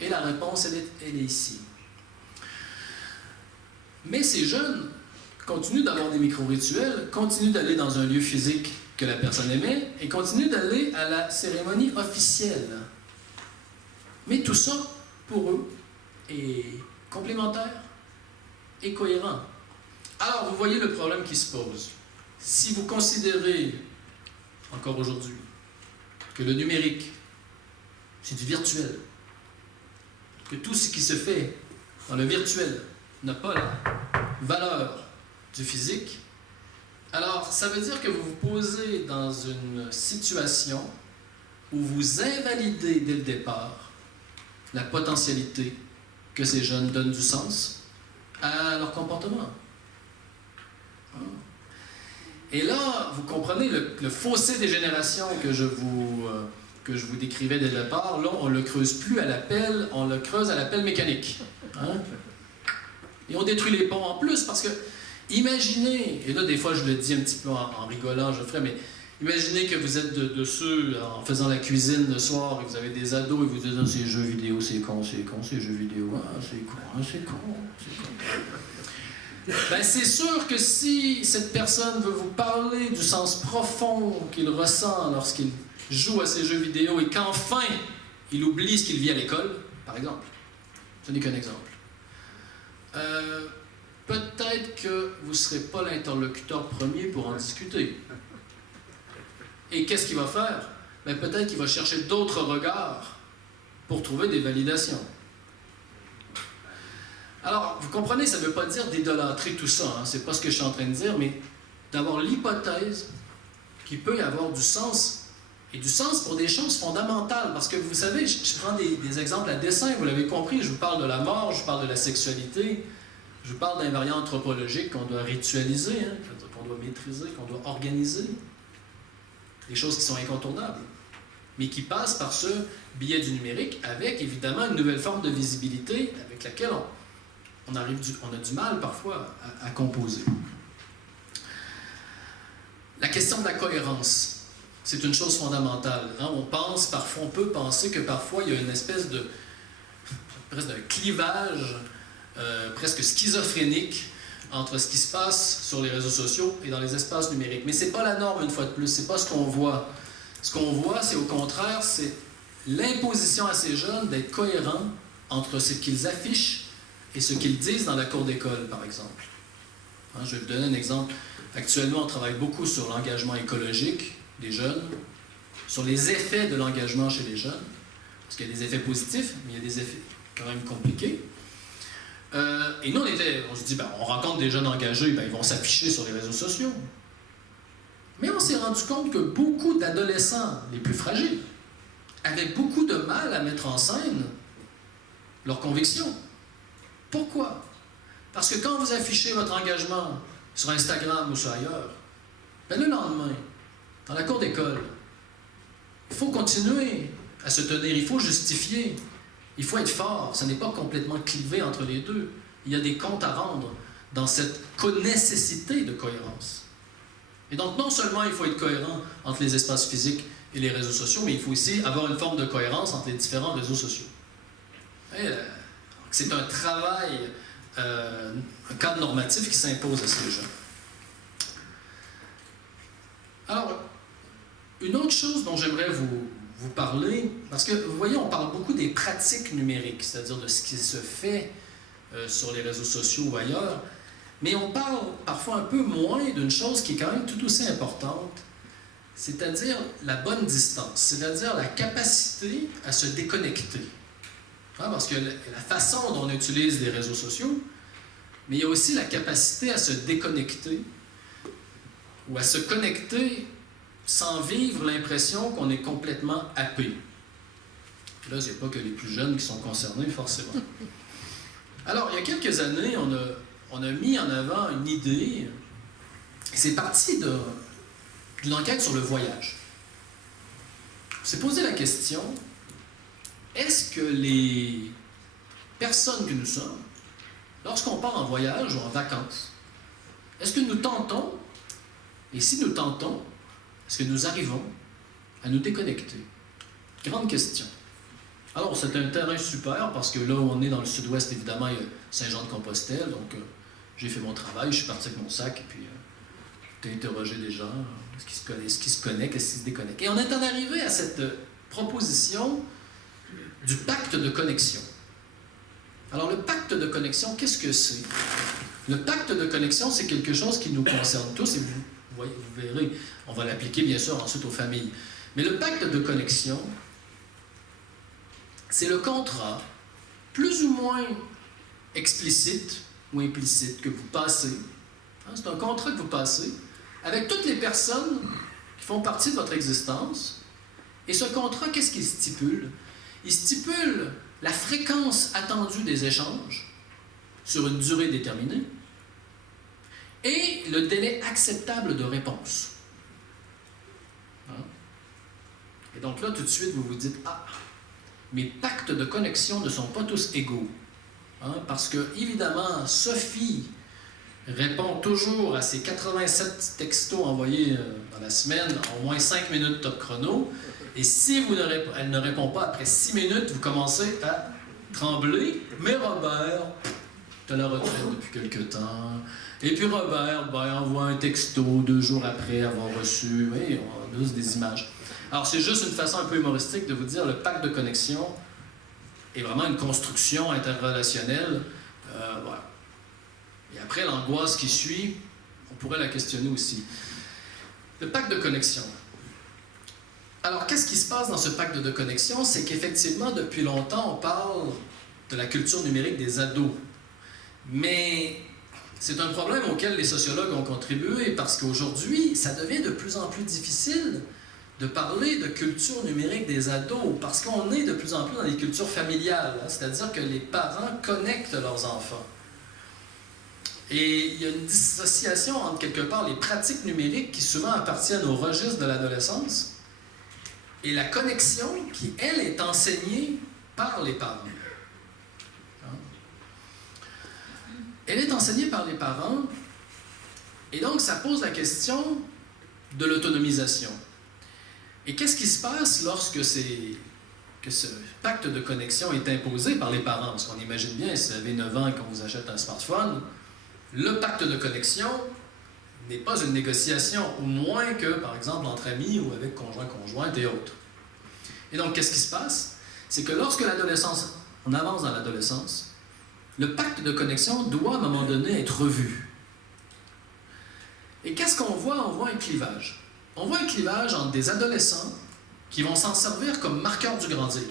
Et la réponse, elle est ici. Mais ces jeunes continuent d'avoir des micro-rituels, continuent d'aller dans un lieu physique que la personne aimait et continuent d'aller à la cérémonie officielle. Mais tout ça, pour eux, est complémentaire et cohérent. Alors, vous voyez le problème qui se pose. Si vous considérez, encore aujourd'hui, que le numérique, c'est du virtuel, que tout ce qui se fait dans le virtuel n'a pas la valeur du physique, alors ça veut dire que vous vous posez dans une situation où vous invalidez dès le départ la potentialité que ces jeunes donnent du sens à leur comportement. Et là, vous comprenez le fossé des générations que je vous décrivais dès le départ. Là, on ne le creuse plus à la pelle, on le creuse à la pelle mécanique. Hein? Et on détruit les ponts en plus, parce que, imaginez, et là, des fois, je le dis un petit peu en rigolant, Geoffrey, mais imaginez que vous êtes de ceux, en faisant la cuisine le soir, et vous avez des ados, et vous dites, ah, ces jeux vidéo, c'est con, ces jeux vidéo, ah, c'est con. Ben, c'est sûr que si cette personne veut vous parler du sens profond qu'il ressent lorsqu'il joue à ces jeux vidéo et qu'enfin il oublie ce qu'il vit à l'école, par exemple, ce n'est qu'un exemple, peut-être que vous ne serez pas l'interlocuteur premier pour en discuter. Et qu'est-ce qu'il va faire? Ben, peut-être qu'il va chercher d'autres regards pour trouver des validations. Alors, vous comprenez, ça ne veut pas dire d'idolâtrer tout ça, hein, c'est pas ce que je suis en train de dire, mais d'avoir l'hypothèse qu'il peut y avoir du sens, et du sens pour des choses fondamentales, parce que vous savez, je prends des exemples à dessein, vous l'avez compris, je vous parle de la mort, je vous parle de la sexualité, je vous parle d'invariants anthropologiques qu'on doit ritualiser, hein, qu'on doit maîtriser, qu'on doit organiser, des choses qui sont incontournables, mais qui passent par ce biais du numérique, avec évidemment une nouvelle forme de visibilité avec laquelle on a du mal parfois à composer. La question de la cohérence, c'est une chose fondamentale. Hein? On peut penser que parfois il y a une espèce de presque d'un clivage presque schizophrénique entre ce qui se passe sur les réseaux sociaux et dans les espaces numériques. Mais ce n'est pas la norme, une fois de plus, ce n'est pas ce qu'on voit. Ce qu'on voit, c'est au contraire, c'est l'imposition à ces jeunes d'être cohérents entre ce qu'ils affichent et ce qu'ils disent dans la cour d'école, par exemple. Hein, je vais vous donner un exemple. Actuellement, on travaille beaucoup sur l'engagement écologique des jeunes, sur les effets de l'engagement chez les jeunes, parce qu'il y a des effets positifs, mais il y a des effets quand même compliqués. Et nous, on se dit, ben, on rencontre des jeunes engagés, ben, ils vont s'afficher sur les réseaux sociaux. Mais on s'est rendu compte que beaucoup d'adolescents les plus fragiles avaient beaucoup de mal à mettre en scène leurs convictions. Pourquoi? Parce que quand vous affichez votre engagement sur Instagram ou sur ailleurs, ben le lendemain, dans la cour d'école, il faut continuer à se tenir, il faut justifier, il faut être fort, ça n'est pas complètement clivé entre les deux. Il y a des comptes à rendre dans cette nécessité de cohérence. Et donc, non seulement il faut être cohérent entre les espaces physiques et les réseaux sociaux, mais il faut aussi avoir une forme de cohérence entre les différents réseaux sociaux. C'est un travail, un cadre normatif qui s'impose à ces gens. Alors, une autre chose dont j'aimerais vous parler, parce que vous voyez, on parle beaucoup des pratiques numériques, c'est-à-dire de ce qui se fait sur les réseaux sociaux ou ailleurs, mais on parle parfois un peu moins d'une chose qui est quand même tout aussi importante, c'est-à-dire la bonne distance, c'est-à-dire la capacité à se déconnecter. Parce que la façon dont on utilise les réseaux sociaux, mais il y a aussi la capacité à se déconnecter ou à se connecter sans vivre l'impression qu'on est complètement happé. Là, il n'y a pas que les plus jeunes qui sont concernés, forcément. Alors, il y a quelques années, on a mis en avant une idée, et c'est parti d'une enquête sur le voyage. On s'est posé la question, est-ce que les personnes que nous sommes, lorsqu'on part en voyage ou en vacances, est-ce que nous tentons, et si nous tentons, est-ce que nous arrivons à nous déconnecter? Grande question. Alors, c'est un terrain super, parce que là où on est dans le sud-ouest, évidemment, il y a Saint-Jean-de-Compostelle, donc j'ai fait mon travail, je suis parti avec mon sac, et puis j'ai interrogé des gens, ce qui se connecte, est-ce qui se déconnecte. Et on est en arrivé à cette proposition du pacte de connexion. Alors, le pacte de connexion, qu'est-ce que c'est? Le pacte de connexion, c'est quelque chose qui nous concerne tous, et vous verrez, on va l'appliquer bien sûr ensuite aux familles. Mais le pacte de connexion, c'est le contrat, plus ou moins explicite ou implicite, que vous passez. C'est un contrat que vous passez avec toutes les personnes qui font partie de votre existence. Et ce contrat, qu'est-ce qu'il stipule? Il stipule la fréquence attendue des échanges sur une durée déterminée et le délai acceptable de réponse. Et donc là, tout de suite, vous vous dites, ah, mes pactes de connexion ne sont pas tous égaux. Parce que, évidemment, Sophie répond toujours à ses 87 textos envoyés dans la semaine, en moins 5 minutes top chrono. Et si elle ne répond pas après 6 minutes, vous commencez à trembler. Mais Robert, tu as la retraite depuis quelque temps. Et puis Robert, envoie un texto 2 jours après avoir reçu. Oui, on a tous des images. Alors, c'est juste une façon un peu humoristique de vous dire le pacte de connexion est vraiment une construction interrelationnelle. Voilà. Et après, l'angoisse qui suit, on pourrait la questionner aussi. Le pacte de connexion. Alors, qu'est-ce qui se passe dans ce pacte de connexion? C'est qu'effectivement, depuis longtemps, on parle de la culture numérique des ados. Mais c'est un problème auquel les sociologues ont contribué parce qu'aujourd'hui, ça devient de plus en plus difficile de parler de culture numérique des ados parce qu'on est de plus en plus dans des cultures familiales, c'est-à-dire que les parents connectent leurs enfants. Et il y a une dissociation entre quelque part les pratiques numériques qui souvent appartiennent au registre de l'adolescence et la connexion qui, elle, est enseignée par les parents. Elle est enseignée par les parents et donc ça pose la question de l'autonomisation. Et qu'est-ce qui se passe lorsque ce pacte de connexion est imposé par les parents? Parce qu'on imagine bien, si vous avez 9 ans et qu'on vous achète un smartphone, le pacte de connexion n'est pas une négociation, au moins que, par exemple, entre amis ou avec conjoint-conjointe et autres. Et donc, qu'est-ce qui se passe? C'est que lorsque on avance dans l'adolescence, le pacte de connexion doit, à un moment donné, être revu. Et qu'est-ce qu'on voit? On voit un clivage. On voit un clivage entre des adolescents qui vont s'en servir comme marqueurs du grandir.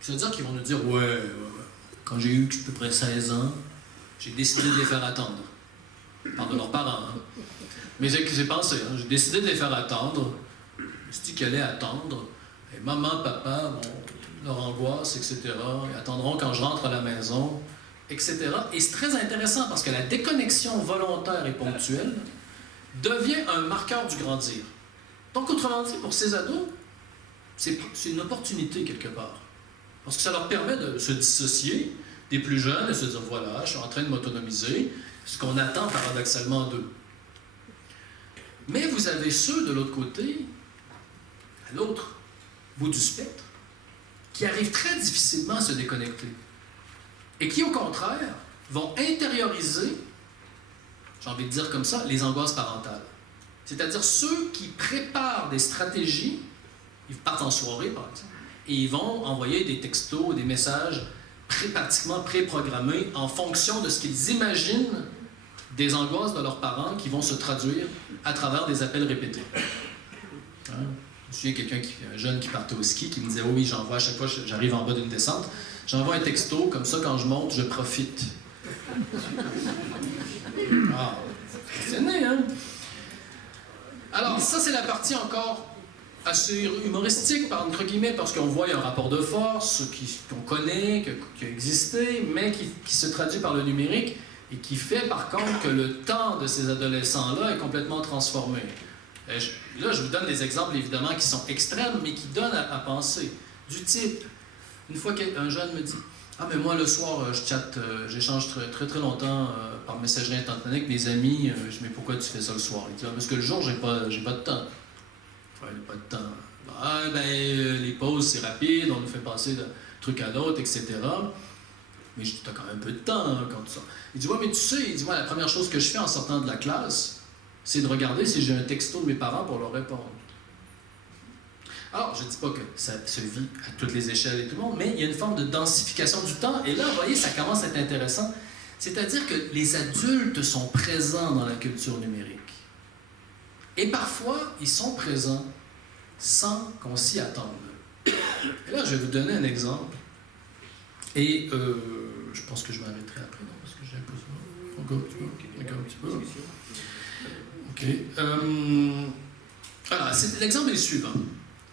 C'est-à-dire qu'ils vont nous dire « Ouais, quand j'ai eu à peu près 16 ans, j'ai décidé de les faire attendre. » Je parle de leurs parents. Mais c'est ce que j'ai pensé. J'ai décidé de les faire attendre. Je me suis dit qu'ils allaient attendre. Et maman, papa, leur angoisse, etc. Ils attendront quand je rentre à la maison, etc. Et c'est très intéressant parce que la déconnexion volontaire et ponctuelle devient un marqueur du grandir. Donc, autrement dit, pour ces ados, c'est une opportunité quelque part. Parce que ça leur permet de se dissocier des plus jeunes et se dire, voilà, je suis en train de m'autonomiser, ce qu'on attend paradoxalement d'eux. Mais vous avez ceux de l'autre côté à l'autre bout du spectre, qui arrivent très difficilement à se déconnecter et qui, au contraire, vont intérioriser, j'ai envie de dire comme ça, les angoisses parentales. C'est-à-dire ceux qui préparent des stratégies, ils partent en soirée, par exemple, et ils vont envoyer des textos, des messages pratiquement préprogrammés en fonction de ce qu'ils imaginent des angoisses de leurs parents qui vont se traduire à travers des appels répétés. Hein? Je me souviens un jeune qui partait au ski, qui me disait « Oui, j'envoie à chaque fois que j'arrive en bas d'une descente, j'envoie un texto, comme ça, quand je monte, je profite. » Ah, c'est né, hein? Alors, ça, c'est la partie encore assez humoristique, entre guillemets, parce qu'on voit il y a un rapport de force qu'on connaît, qui a existé, mais qui se traduit par le numérique et qui fait, par contre, que le temps de ces adolescents-là est complètement transformé. Là, je vous donne des exemples, évidemment, qui sont extrêmes, mais qui donnent à penser. Du type, une fois qu'un jeune me dit « Ah, mais moi, le soir, je chatte, j'échange très longtemps par messagerie instantanée avec mes amis. Je dis, mais pourquoi tu fais ça le soir? » Il dit, ah, parce que le jour, j'ai pas de temps. Ouais, pas de temps. Ah, les pauses, c'est rapide, on nous fait passer de truc à l'autre, etc. Mais je dis, t'as quand même un peu de temps hein, quand tu sors. Il dit, ouais, mais tu sais, il dit, moi, la première chose que je fais en sortant de la classe, c'est de regarder si j'ai un texto de mes parents pour leur répondre. Alors, je ne dis pas que ça se vit à toutes les échelles et tout le monde, mais il y a une forme de densification du temps. Et là, vous voyez, ça commence à être intéressant. C'est-à-dire que les adultes sont présents dans la culture numérique. Et parfois, ils sont présents sans qu'on s'y attende. Et là, je vais vous donner un exemple. Et je pense que je m'arrêterai après, non? Parce que j'ai un peu ça. Encore un petit peu. OK. Voilà, l'exemple est le suivant.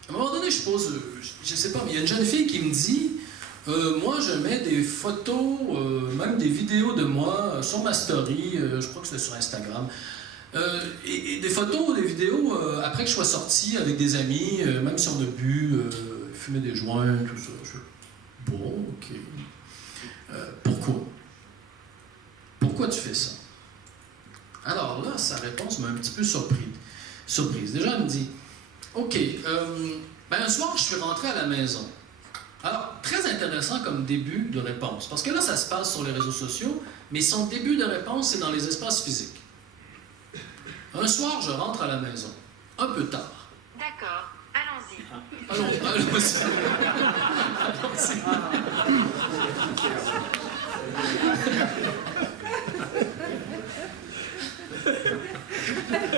À un moment donné, je pose, je ne sais pas, mais il y a une jeune fille qui me dit moi, je mets des photos, même des vidéos de moi sur ma story, je crois que c'est sur Instagram. Et des photos, des vidéos, après que je sois sorti avec des amis, même si on a bu, fumé des joints, tout ça. Bon, OK. Pourquoi? Pourquoi tu fais ça? Alors là, sa réponse m'a un petit peu surprise. Déjà, elle me dit, OK, un soir, je suis rentré à la maison. Alors, très intéressant comme début de réponse, parce que là, ça se passe sur les réseaux sociaux, mais son début de réponse, c'est dans les espaces physiques. Un soir, je rentre à la maison, un peu tard. D'accord, allons-y. Allons-y.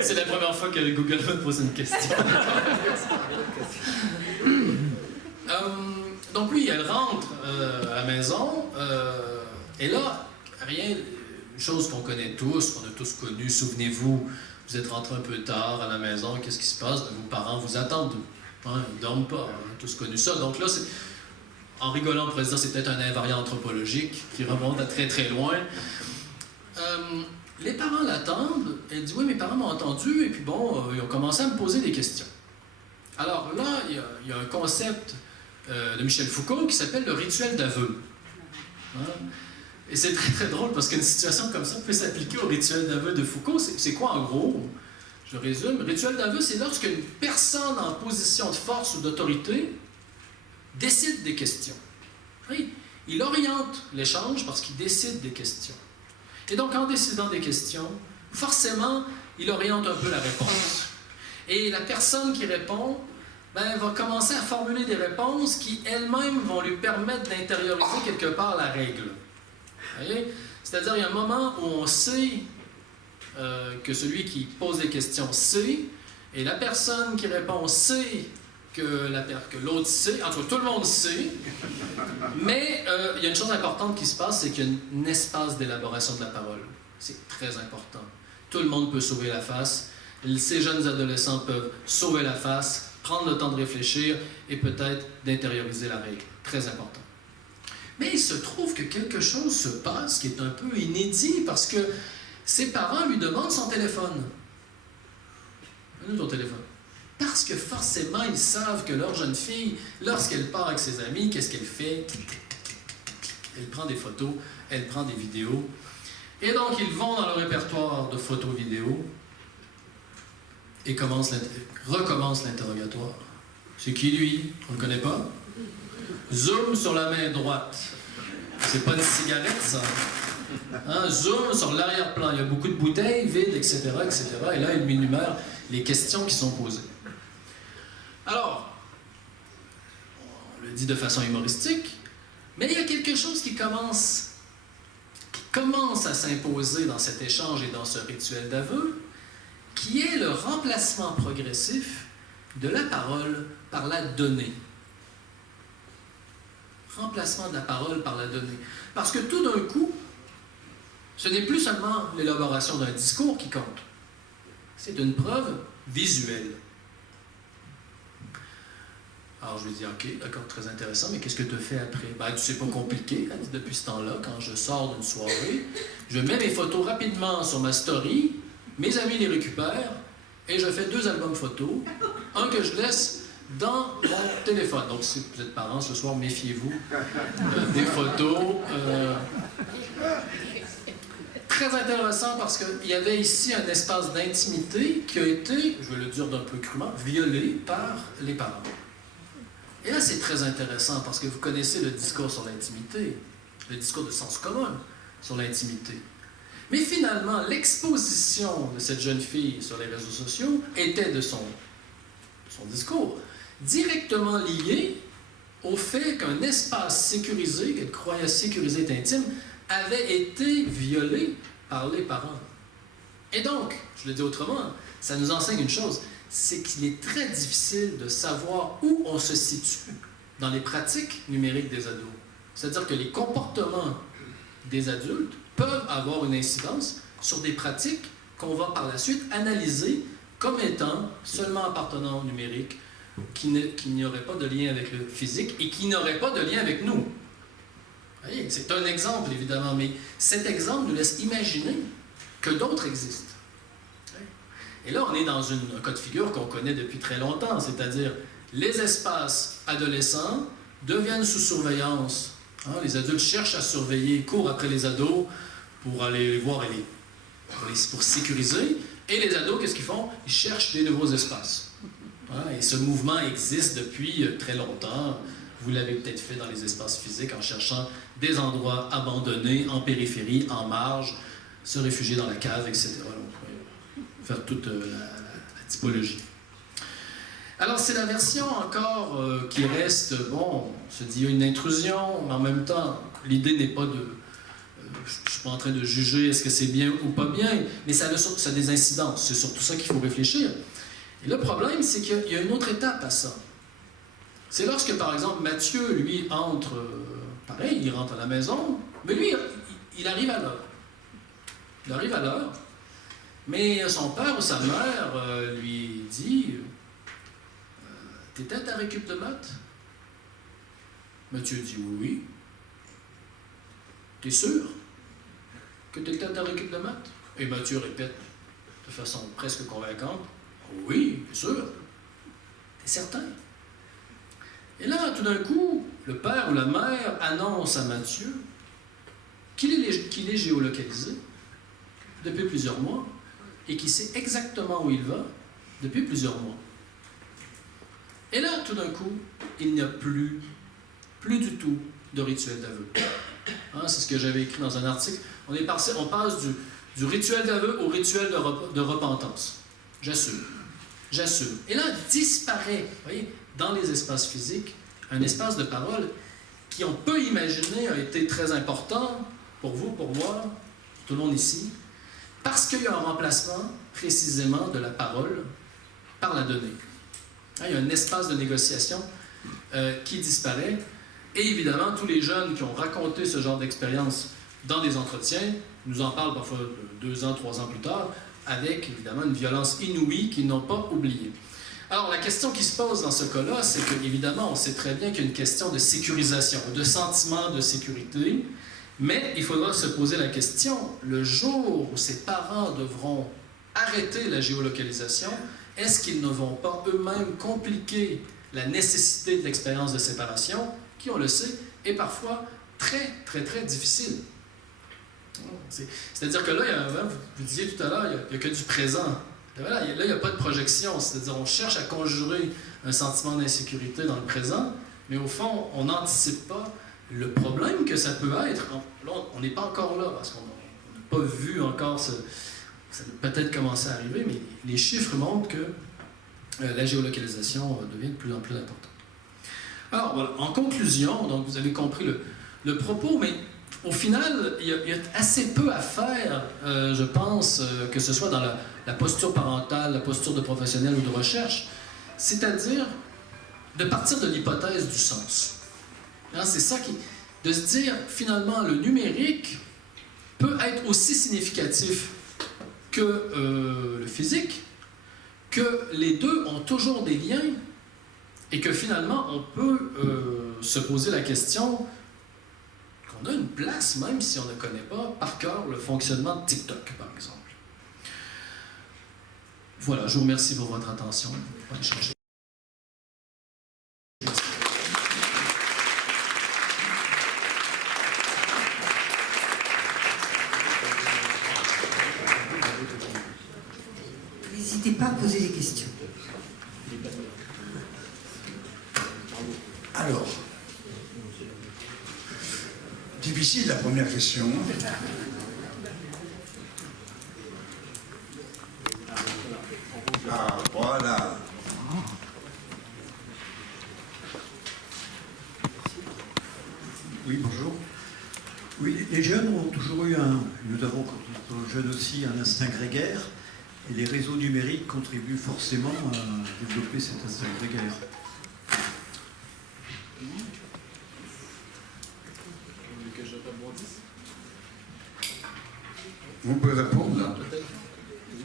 C'est la première fois que Google me pose une question. Donc oui, elle rentre à la maison, et là, une chose qu'on connaît tous, qu'on a tous connue, souvenez-vous, vous êtes rentré un peu tard à la maison, qu'est-ce qui se passe? Vos parents vous attendent, hein, ils ne dorment pas, on a tous connu ça. Donc là, en rigolant, on pourrait se dire c'est peut-être un invariant anthropologique qui remonte à très loin. Les parents l'attendent, elle dit oui, mes parents m'ont entendu, et puis bon, ils ont commencé à me poser des questions. Alors là, il y a un concept de Michel Foucault qui s'appelle le rituel d'aveu. Hein? Et c'est très drôle parce qu'une situation comme ça peut s'appliquer au rituel d'aveu de Foucault. C'est quoi en gros? Je résume. Le rituel d'aveu, c'est lorsqu'une personne en position de force ou d'autorité décide des questions. Oui, il oriente l'échange parce qu'il décide des questions. Et donc, en décidant des questions, forcément, il oriente un peu la réponse. Et la personne qui répond va commencer à formuler des réponses qui, elles-mêmes, vont lui permettre d'intérioriser quelque part la règle. Vous voyez? C'est-à-dire, il y a un moment où on sait que celui qui pose des questions sait, et la personne qui répond sait que l'autre sait, en tout cas, tout le monde sait, mais il y a une chose importante qui se passe, c'est qu'il y a un espace d'élaboration de la parole. C'est très important. Tout le monde peut sauver la face. Ces jeunes adolescents peuvent sauver la face, prendre le temps de réfléchir et peut-être d'intérioriser la règle. Très important. Mais il se trouve que quelque chose se passe qui est un peu inédit parce que ses parents lui demandent son téléphone. Donne-nous ton téléphone. Parce que forcément, ils savent que leur jeune fille, lorsqu'elle part avec ses amis, qu'est-ce qu'elle fait? Elle prend des photos, elle prend des vidéos. Et donc, ils vont dans le répertoire de photos-vidéos et recommencent l'interrogatoire. C'est qui lui? On le connaît pas? Zoom sur la main droite. C'est pas une cigarette, ça. Hein? Zoom sur l'arrière-plan. Il y a beaucoup de bouteilles vides, etc., etc. Et là, il m'énumère les questions qui sont posées. Alors, on le dit de façon humoristique, mais il y a quelque chose qui commence à s'imposer dans cet échange et dans ce rituel d'aveu, qui est le remplacement progressif de la parole par la donnée. Remplacement de la parole par la donnée. Parce que tout d'un coup, ce n'est plus seulement l'élaboration d'un discours qui compte. C'est une preuve visuelle. Alors je lui dis, OK, d'accord, très intéressant, mais qu'est-ce que tu fais après? Ben, c'est pas compliqué, elle dit, depuis ce temps-là, quand je sors d'une soirée, je mets mes photos rapidement sur ma story, mes amis les récupèrent, et je fais 2 albums photos, un que je laisse dans mon téléphone. Donc si vous êtes parents, ce soir, méfiez-vous des photos. Très intéressant parce qu'il y avait ici un espace d'intimité qui a été, je vais le dire d'un peu crûment, violé par les parents. Et là, c'est très intéressant parce que vous connaissez le discours sur l'intimité, le discours de sens commun sur l'intimité. Mais finalement, l'exposition de cette jeune fille sur les réseaux sociaux était de son discours directement lié au fait qu'un espace sécurisé, qu'elle croyait sécurisé et intime, avait été violé par les parents. Et donc, je le dis autrement, ça nous enseigne une chose, c'est qu'il est très difficile de savoir où on se situe dans les pratiques numériques des ados. C'est-à-dire que les comportements des adultes peuvent avoir une incidence sur des pratiques qu'on va par la suite analyser comme étant seulement appartenant au numérique, qui n'auraient pas de lien avec le physique et qui n'auraient pas de lien avec nous. Voyez, c'est un exemple, évidemment, mais cet exemple nous laisse imaginer que d'autres existent. Et là, on est dans un cas de figure qu'on connaît depuis très longtemps, c'est-à-dire les espaces adolescents deviennent sous surveillance. Hein, les adultes cherchent à surveiller, courent après les ados pour aller les voir et pour sécuriser. Et les ados, qu'est-ce qu'ils font? Ils cherchent des nouveaux espaces. Hein, et ce mouvement existe depuis très longtemps. Vous l'avez peut-être fait dans les espaces physiques en cherchant des endroits abandonnés, en périphérie, en marge, se réfugier dans la cave, etc. Donc, faire toute la typologie. Alors, c'est la version encore qui reste, bon, on se dit il y a une intrusion, mais en même temps, l'idée n'est pas de... je ne suis pas en train de juger est-ce que c'est bien ou pas bien, mais ça a des incidences. C'est surtout ça qu'il faut réfléchir. Et le problème, c'est qu'il y a une autre étape à ça. C'est lorsque, par exemple, Mathieu, lui, entre... pareil, il rentre à la maison, mais lui, il arrive à l'heure. Il arrive à l'heure, mais son père ou sa mère lui dit « T'étais à ta récup de maths? » Mathieu dit « Oui. » « T'es sûr que t'étais à ta récup de maths? » Et Mathieu répète de façon presque convaincante « Oui, bien sûr. T'es certain? » Et là, tout d'un coup, le père ou la mère annonce à Mathieu qu'il est géolocalisé depuis plusieurs mois et qu'il sait exactement où il va depuis plusieurs mois. Et là, tout d'un coup, il n'y a plus du tout de rituel d'aveu. Hein, c'est ce que j'avais écrit dans un article. On passe du rituel d'aveu au rituel de repentance. J'assume. Et là, disparaît, vous voyez, dans les espaces physiques, un espace de parole qui, on peut imaginer, a été très important pour vous, pour moi, pour tout le monde ici, parce qu'il y a un remplacement, précisément, de la parole par la donnée. Hein, il y a un espace de négociation qui disparaît. Et évidemment, tous les jeunes qui ont raconté ce genre d'expérience dans des entretiens nous en parlent parfois 2 ans, 3 ans plus tard, avec évidemment une violence inouïe qu'ils n'ont pas oubliée. Alors, la question qui se pose dans ce cas-là, c'est qu'évidemment, on sait très bien qu'il y a une question de sécurisation, de sentiment de sécurité, mais il faudra se poser la question, le jour où ces parents devront arrêter la géolocalisation, est-ce qu'ils ne vont pas eux-mêmes compliquer la nécessité de l'expérience de séparation, qui, on le sait, est parfois très, très, très difficile. C'est-à-dire que là, vous disiez tout à l'heure, il n'y a que du présent. Là, il n'y a pas de projection, c'est-à-dire on cherche à conjurer un sentiment d'insécurité dans le présent, mais au fond, on n'anticipe pas le problème que ça peut être. Là, on n'est pas encore là, parce qu'on n'a pas vu encore ça peut peut-être commencer à arriver, mais les chiffres montrent que la géolocalisation devient de plus en plus importante. Alors, voilà, en conclusion, donc vous avez compris le propos, mais au final, il y a assez peu à faire, je pense, que ce soit dans la posture parentale, la posture de professionnel ou de recherche, c'est-à-dire de partir de l'hypothèse du sens. Hein, c'est ça de se dire, finalement, le numérique peut être aussi significatif que le physique, que les deux ont toujours des liens, et que finalement, on peut se poser la question qu'on a une place, même si on ne connaît pas par cœur le fonctionnement de TikTok, par exemple. Voilà, je vous remercie pour votre attention. Bonne chance. N'hésitez pas à poser des questions. Alors, difficile la première question. Ah, voilà. Oui, bonjour. Oui, les jeunes ont toujours eu nous avons quand on était jeunes aussi un instinct grégaire, et les réseaux numériques contribuent forcément à développer cet instinct grégaire. Vous pouvez répondre là.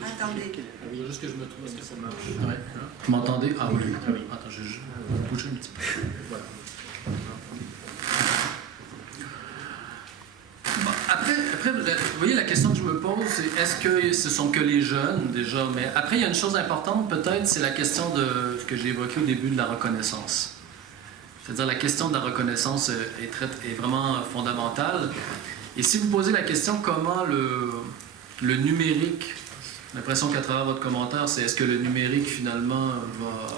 Attendez. Il faut juste que je me trouve, est-ce que ça marche? Ouais. Vous m'entendez? Ah oui. Attends, je vais bouger un petit peu. Voilà. Bon, après, vous voyez, la question que je me pose, c'est est-ce que ce sont que les jeunes, déjà? Mais après, il y a une chose importante, peut-être, c'est la question de ce que j'ai évoqué au début de la reconnaissance. C'est-à-dire, la question de la reconnaissance est vraiment fondamentale. Et si vous posez la question comment le numérique, l'impression qu'à travers votre commentaire, c'est est-ce que le numérique finalement va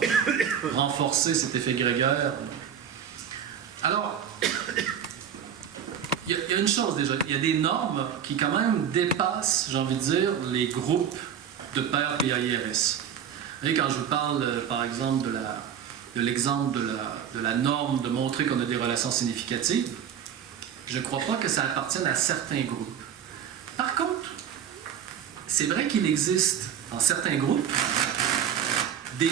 renforcer cet effet grégaire? Alors, il y a une chose déjà, il y a des normes qui quand même dépassent, j'ai envie de dire, les groupes de pairs PAIRS. Vous voyez, quand je vous parle, par exemple, de l'exemple de la norme de montrer qu'on a des relations significatives, je ne crois pas que ça appartienne à certains groupes. Par contre, c'est vrai qu'il existe dans certains groupes des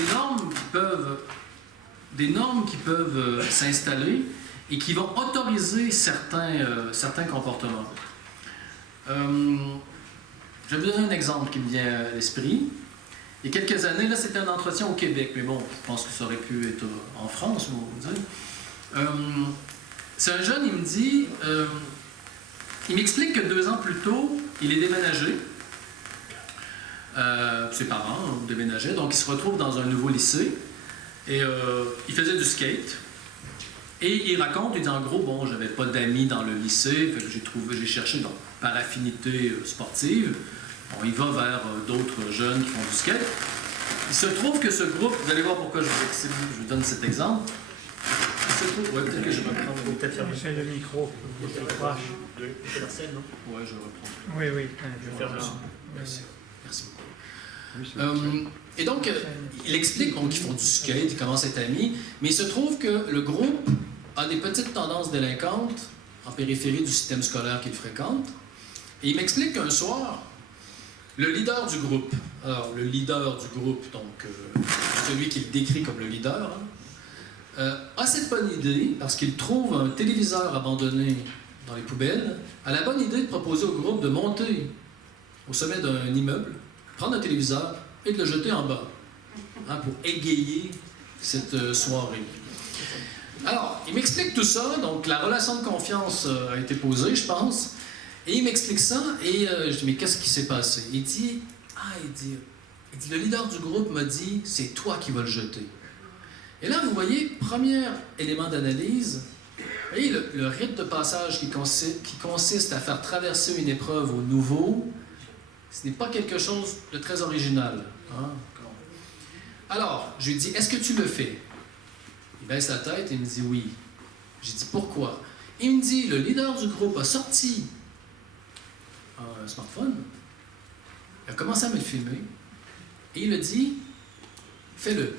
normes qui peuvent s'installer et qui vont autoriser certains comportements. Je vais vous donner un exemple qui me vient à l'esprit. Il y a quelques années, là, c'était un entretien au Québec, mais bon, je pense que ça aurait pu être en France, vous dire. C'est un jeune, il me dit, il m'explique que 2 ans plus tôt, il est déménagé. Ses parents ont déménagé, donc il se retrouve dans un nouveau lycée. Et il faisait du skate. Et il raconte, il dit en gros, bon, j'avais pas d'amis dans le lycée, fait que j'ai cherché donc, par affinité sportive. Bon, il va vers d'autres jeunes qui font du skate. Il se trouve que ce groupe, vous allez voir pourquoi je vous donne cet exemple. Ouais, peut-être que je vais reprendre. Peut-être faire le micro. De la scène, non? Ouais, je reprends. Oui, oui. Je vais faire ça. Merci. Merci beaucoup. Et donc, il explique qu'ils font du skate, ils commencent à être amis, mais il se trouve que le groupe a des petites tendances délinquantes en périphérie du système scolaire qu'il fréquente. Et il m'explique qu'un soir, le leader du groupe, alors le leader du groupe, donc celui qu'il décrit comme le leader, a cette bonne idée, parce qu'il trouve un téléviseur abandonné dans les poubelles, a la bonne idée de proposer au groupe de monter au sommet d'un immeuble, prendre un téléviseur et de le jeter en bas, hein, pour égayer cette soirée. Alors, il m'explique tout ça, donc la relation de confiance a été posée, je pense, et il m'explique ça, et je dis, mais qu'est-ce qui s'est passé? Il dit, le leader du groupe m'a dit, c'est toi qui vas le jeter. Et là, vous voyez, premier élément d'analyse, et le rite de passage qui consiste à faire traverser une épreuve au nouveau, ce n'est pas quelque chose de très original. Hein? Alors, je lui dis, est-ce que tu le fais? Il baisse la tête et il me dit oui. J'ai dit, pourquoi? Il me dit, le leader du groupe a sorti un smartphone, il a commencé à me le filmer, et il a dit, fais-le.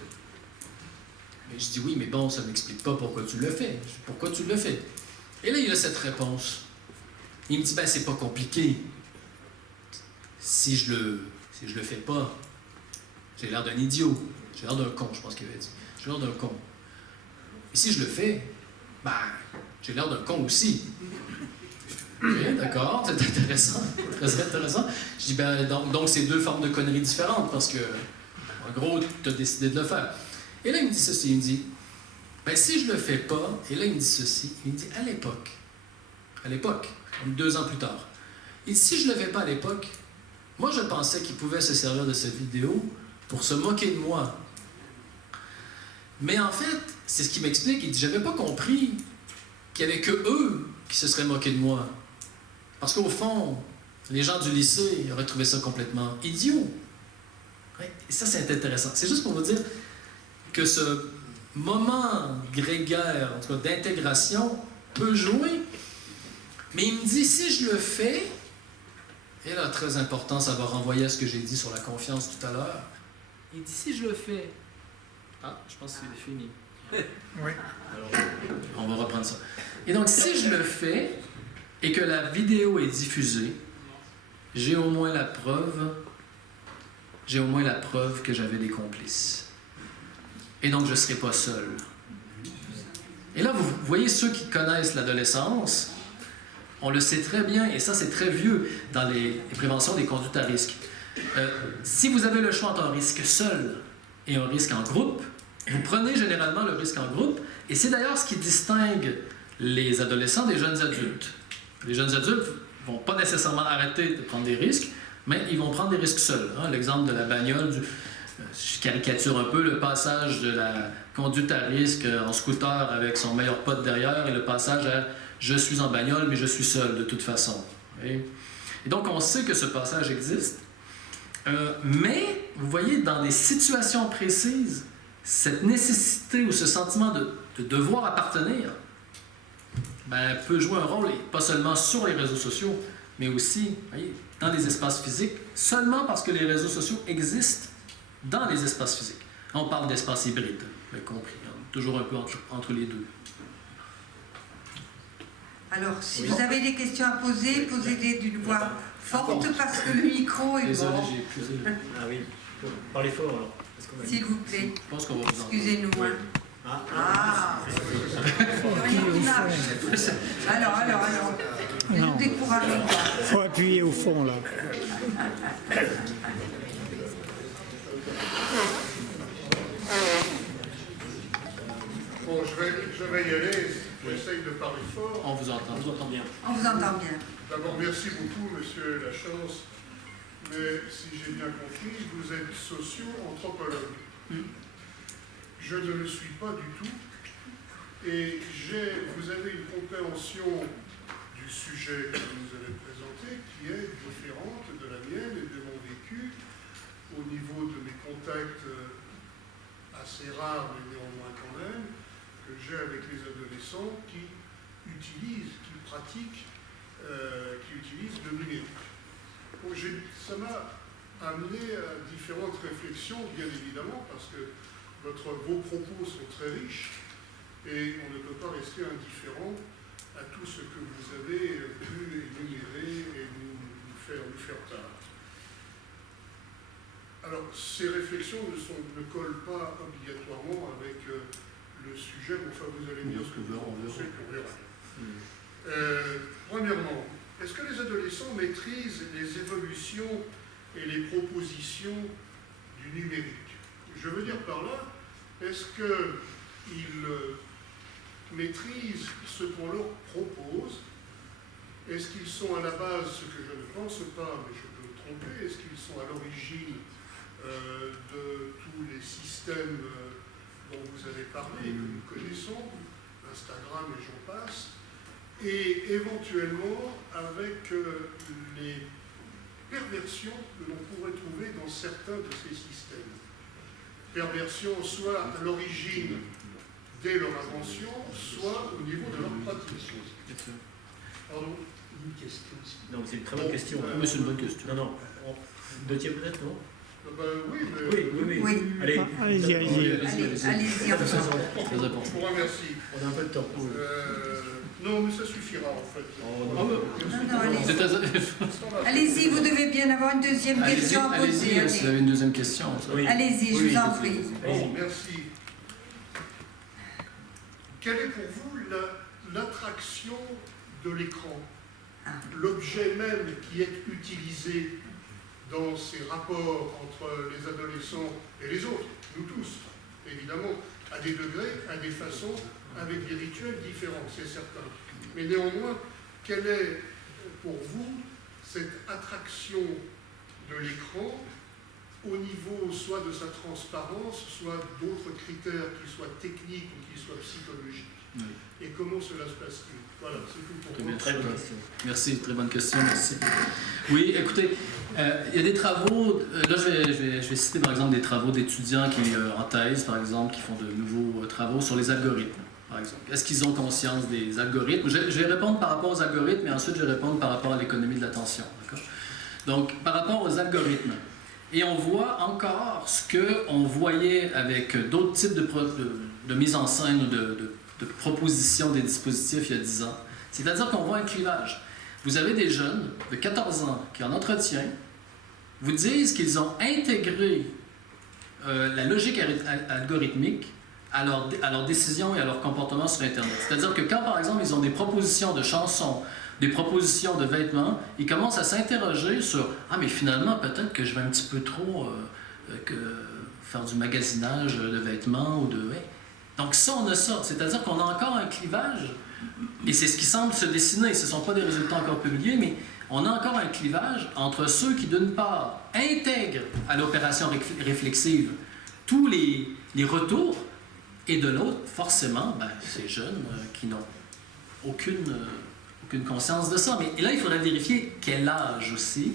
Mais je dis, oui, mais bon, ça ne m'explique pas pourquoi tu le fais. Je dis, pourquoi tu le fais? Et là, il a cette réponse. Il me dit, ben, c'est pas compliqué. Si je le fais pas, j'ai l'air d'un idiot. J'ai l'air d'un con, je pense qu'il avait dit. J'ai l'air d'un con. Et si je le fais, ben, j'ai l'air d'un con aussi. Ok, d'accord, c'est intéressant. Très intéressant. Je dis, ben, donc c'est deux formes de conneries différentes parce que, en gros, tu as décidé de le faire. Et là, il me dit ceci, il me dit, ben, si je le fais pas, et là, il me dit ceci, il me dit, à l'époque, 2 ans plus tard, et si je le fais pas à l'époque, moi, je pensais qu'il pouvait se servir de cette vidéo pour se moquer de moi. Mais en fait, c'est ce qu'il m'explique. Il dit, j'avais pas compris qu'il n'y avait que eux qui se seraient moqués de moi. Parce qu'au fond, les gens du lycée auraient trouvé ça complètement idiot. Ouais, et ça, c'est intéressant. C'est juste pour vous dire que ce moment grégaire, en tout cas d'intégration, peut jouer. Mais il me dit, si je le fais, et là, très important, ça va renvoyer à ce que j'ai dit sur la confiance tout à l'heure. Il dit, si je le fais... Ah, je pense que c'est fini. Oui. Alors, on va reprendre ça. Et donc, si je le fais et que la vidéo est diffusée, j'ai au moins la preuve que j'avais des complices. Et donc, je ne serai pas seul. Et là, vous voyez ceux qui connaissent l'adolescence, on le sait très bien, et ça c'est très vieux dans les préventions des conduites à risque. Si vous avez le choix entre un risque seul et un risque en groupe, vous prenez généralement le risque en groupe, et c'est d'ailleurs ce qui distingue les adolescents des jeunes adultes. Les jeunes adultes ne vont pas nécessairement arrêter de prendre des risques, mais ils vont prendre des risques seuls. Hein. L'exemple de la bagnole, je caricature un peu le passage de la conduite à risque en scooter avec son meilleur pote derrière et le passage à « je suis en bagnole, mais je suis seul de toute façon ». Et donc, on sait que ce passage existe, mais vous voyez, dans des situations précises, cette nécessité ou ce sentiment de devoir appartenir ben, peut jouer un rôle, et pas seulement sur les réseaux sociaux, mais aussi voyez, dans les espaces physiques, seulement parce que les réseaux sociaux existent dans les espaces physiques. On parle d'espace hybride, vous avez compris, hein, toujours un peu entre les deux. Alors, si Oui. vous avez des questions à poser, posez-les d'une voix forte parce que le micro est Désolé, mort. j'ai épuisé. Ah oui, parlez fort alors. Parce qu'on va- S'il vous plaît, Je pense qu'on va vous entendre. excusez-nous. Hein. Ah, Ah, rien qui marche. Alors, ne nous découragez pas. Faut appuyer au fond, là. Bon, je vais y aller. J'essaye de parler fort. On vous entend. on vous entend bien. On vous entend bien. D'abord, merci beaucoup, monsieur Lachance. Mais si j'ai bien compris, vous êtes socio-anthropologue. Je ne le suis pas du tout. Et vous avez une compréhension du sujet que vous nous avez présenté qui est différente de la mienne et de mon vécu au niveau de mes contacts assez rares, mais néanmoins quand même, que j'ai avec les adolescents qui utilisent, qui pratiquent, qui utilisent le numérique. Bon, ça m'a amené à différentes réflexions, bien évidemment, parce que vos propos sont très riches et on ne peut pas rester indifférent à tout ce que vous avez pu énumérer et nous faire part. Alors, ces réflexions ne collent pas obligatoirement avec le sujet, mais enfin, vous allez dire ce que vous en pensez, puis on verra. Premièrement, est-ce que les adolescents maîtrisent les évolutions et les propositions du numérique? Je veux dire par là, est-ce qu'ils maîtrisent ce qu'on leur propose? Est-ce qu'ils sont à la base, ce que je ne pense pas, mais je peux me tromper, est-ce qu'ils sont à l'origine de tous les systèmes dont vous avez parlé, que nous connaissons, Instagram et j'en passe, et éventuellement avec les perversions que l'on pourrait trouver dans certains de ces systèmes. perversion soit à l'origine dès leur invention, soit au niveau de leur pratique. Pardon? Non, c'est une très bonne question. Mais c'est une bonne question. Non, non. Deuxième peut-être, non? Oui, mais... Oui. Oui. Allez. Allez-y, allez-y. Allez-y, enfin. Très important. Je vous remercie. On a un peu de temps. Non, mais ça suffira en fait. Non, allez-y. Vous êtes Allez-y, vous devez bien avoir une deuxième question à poser. allez-y, si vous avez une deuxième question. Oui. Allez-y, je vous en prie. Bon, merci. Quelle est pour vous l'attraction de l'écran? L'objet même qui est utilisé dans ces rapports entre les adolescents et les autres, nous tous, évidemment, à des degrés, à des façons, avec des rituels différents, c'est certain. Mais néanmoins, quelle est pour vous cette attraction de l'écran au niveau soit de sa transparence, soit d'autres critères qui soient techniques ou qui soient psychologiques? Oui. Et comment cela se passe-t-il? Voilà, c'est tout pour moi. Très bonne question. Merci, très bonne question, merci. Oui, écoutez, il y a des travaux, là je vais citer par exemple des travaux d'étudiants qui, en thèse par exemple, qui font de nouveaux travaux sur les algorithmes, par exemple. Est-ce qu'ils ont conscience des algorithmes? Je vais répondre par rapport aux algorithmes et ensuite je vais répondre par rapport à l'économie de l'attention. Donc, par rapport aux algorithmes, et on voit encore ce qu'on voyait avec d'autres types de mise en scène ou de proposition des dispositifs il y a 10 ans. C'est-à-dire qu'on voit un clivage. Vous avez des jeunes de 14 ans qui, en entretien, vous disent qu'ils ont intégré la logique algorithmique à leurs décisions et à leur comportement sur Internet. C'est-à-dire que quand, par exemple, ils ont des propositions de chansons, des propositions de vêtements, ils commencent à s'interroger sur « Ah, mais finalement, peut-être que je vais un petit peu trop faire du magasinage de vêtements ou de... Ouais. » Donc ça, on a ça. C'est-à-dire qu'on a encore un clivage, et c'est ce qui semble se dessiner. Ce ne sont pas des résultats encore publiés, mais on a encore un clivage entre ceux qui, d'une part, intègrent à l'opération réflexive tous les retours, et de l'autre, forcément, ces jeunes qui n'ont aucune conscience de ça. Mais là, il faudrait vérifier quel âge aussi,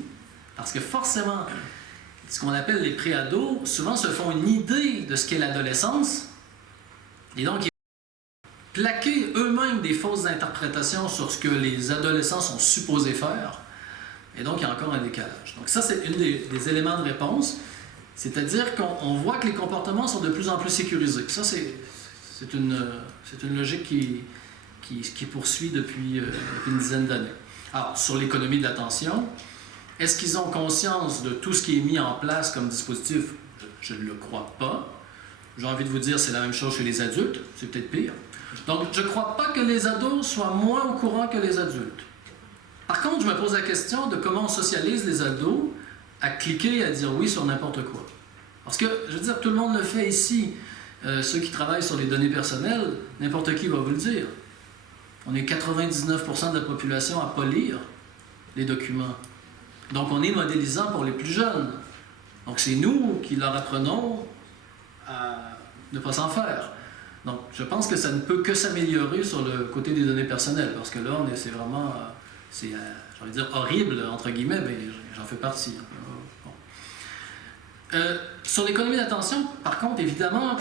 parce que forcément, ce qu'on appelle les préados, souvent se font une idée de ce qu'est l'adolescence, et donc, ils plaquer eux-mêmes des fausses interprétations sur ce que les adolescents sont supposés faire. Et donc, il y a encore un décalage. Donc ça, c'est un des éléments de réponse. C'est-à-dire qu'on voit que les comportements sont de plus en plus sécurisés. Ça, c'est une logique qui poursuit depuis une dizaine d'années. Alors, sur l'économie de l'attention, est-ce qu'ils ont conscience de tout ce qui est mis en place comme dispositif? Je ne le crois pas. J'ai envie de vous dire, c'est la même chose chez les adultes, c'est peut-être pire. Donc, je ne crois pas que les ados soient moins au courant que les adultes. Par contre, je me pose la question de comment on socialise les ados à cliquer et à dire oui sur n'importe quoi. Parce que, je veux dire, tout le monde le fait ici. Ceux qui travaillent sur les données personnelles, n'importe qui va vous le dire. On est 99% de la population à ne pas lire les documents. Donc, on est modélisant pour les plus jeunes. Donc, c'est nous qui leur apprenons à ne pas s'en faire. Donc, je pense que ça ne peut que s'améliorer sur le côté des données personnelles, parce que là, c'est vraiment, j'ai envie de dire, horrible, entre guillemets, mais j'en fais partie. Bon. Sur l'économie d'attention, par contre, évidemment,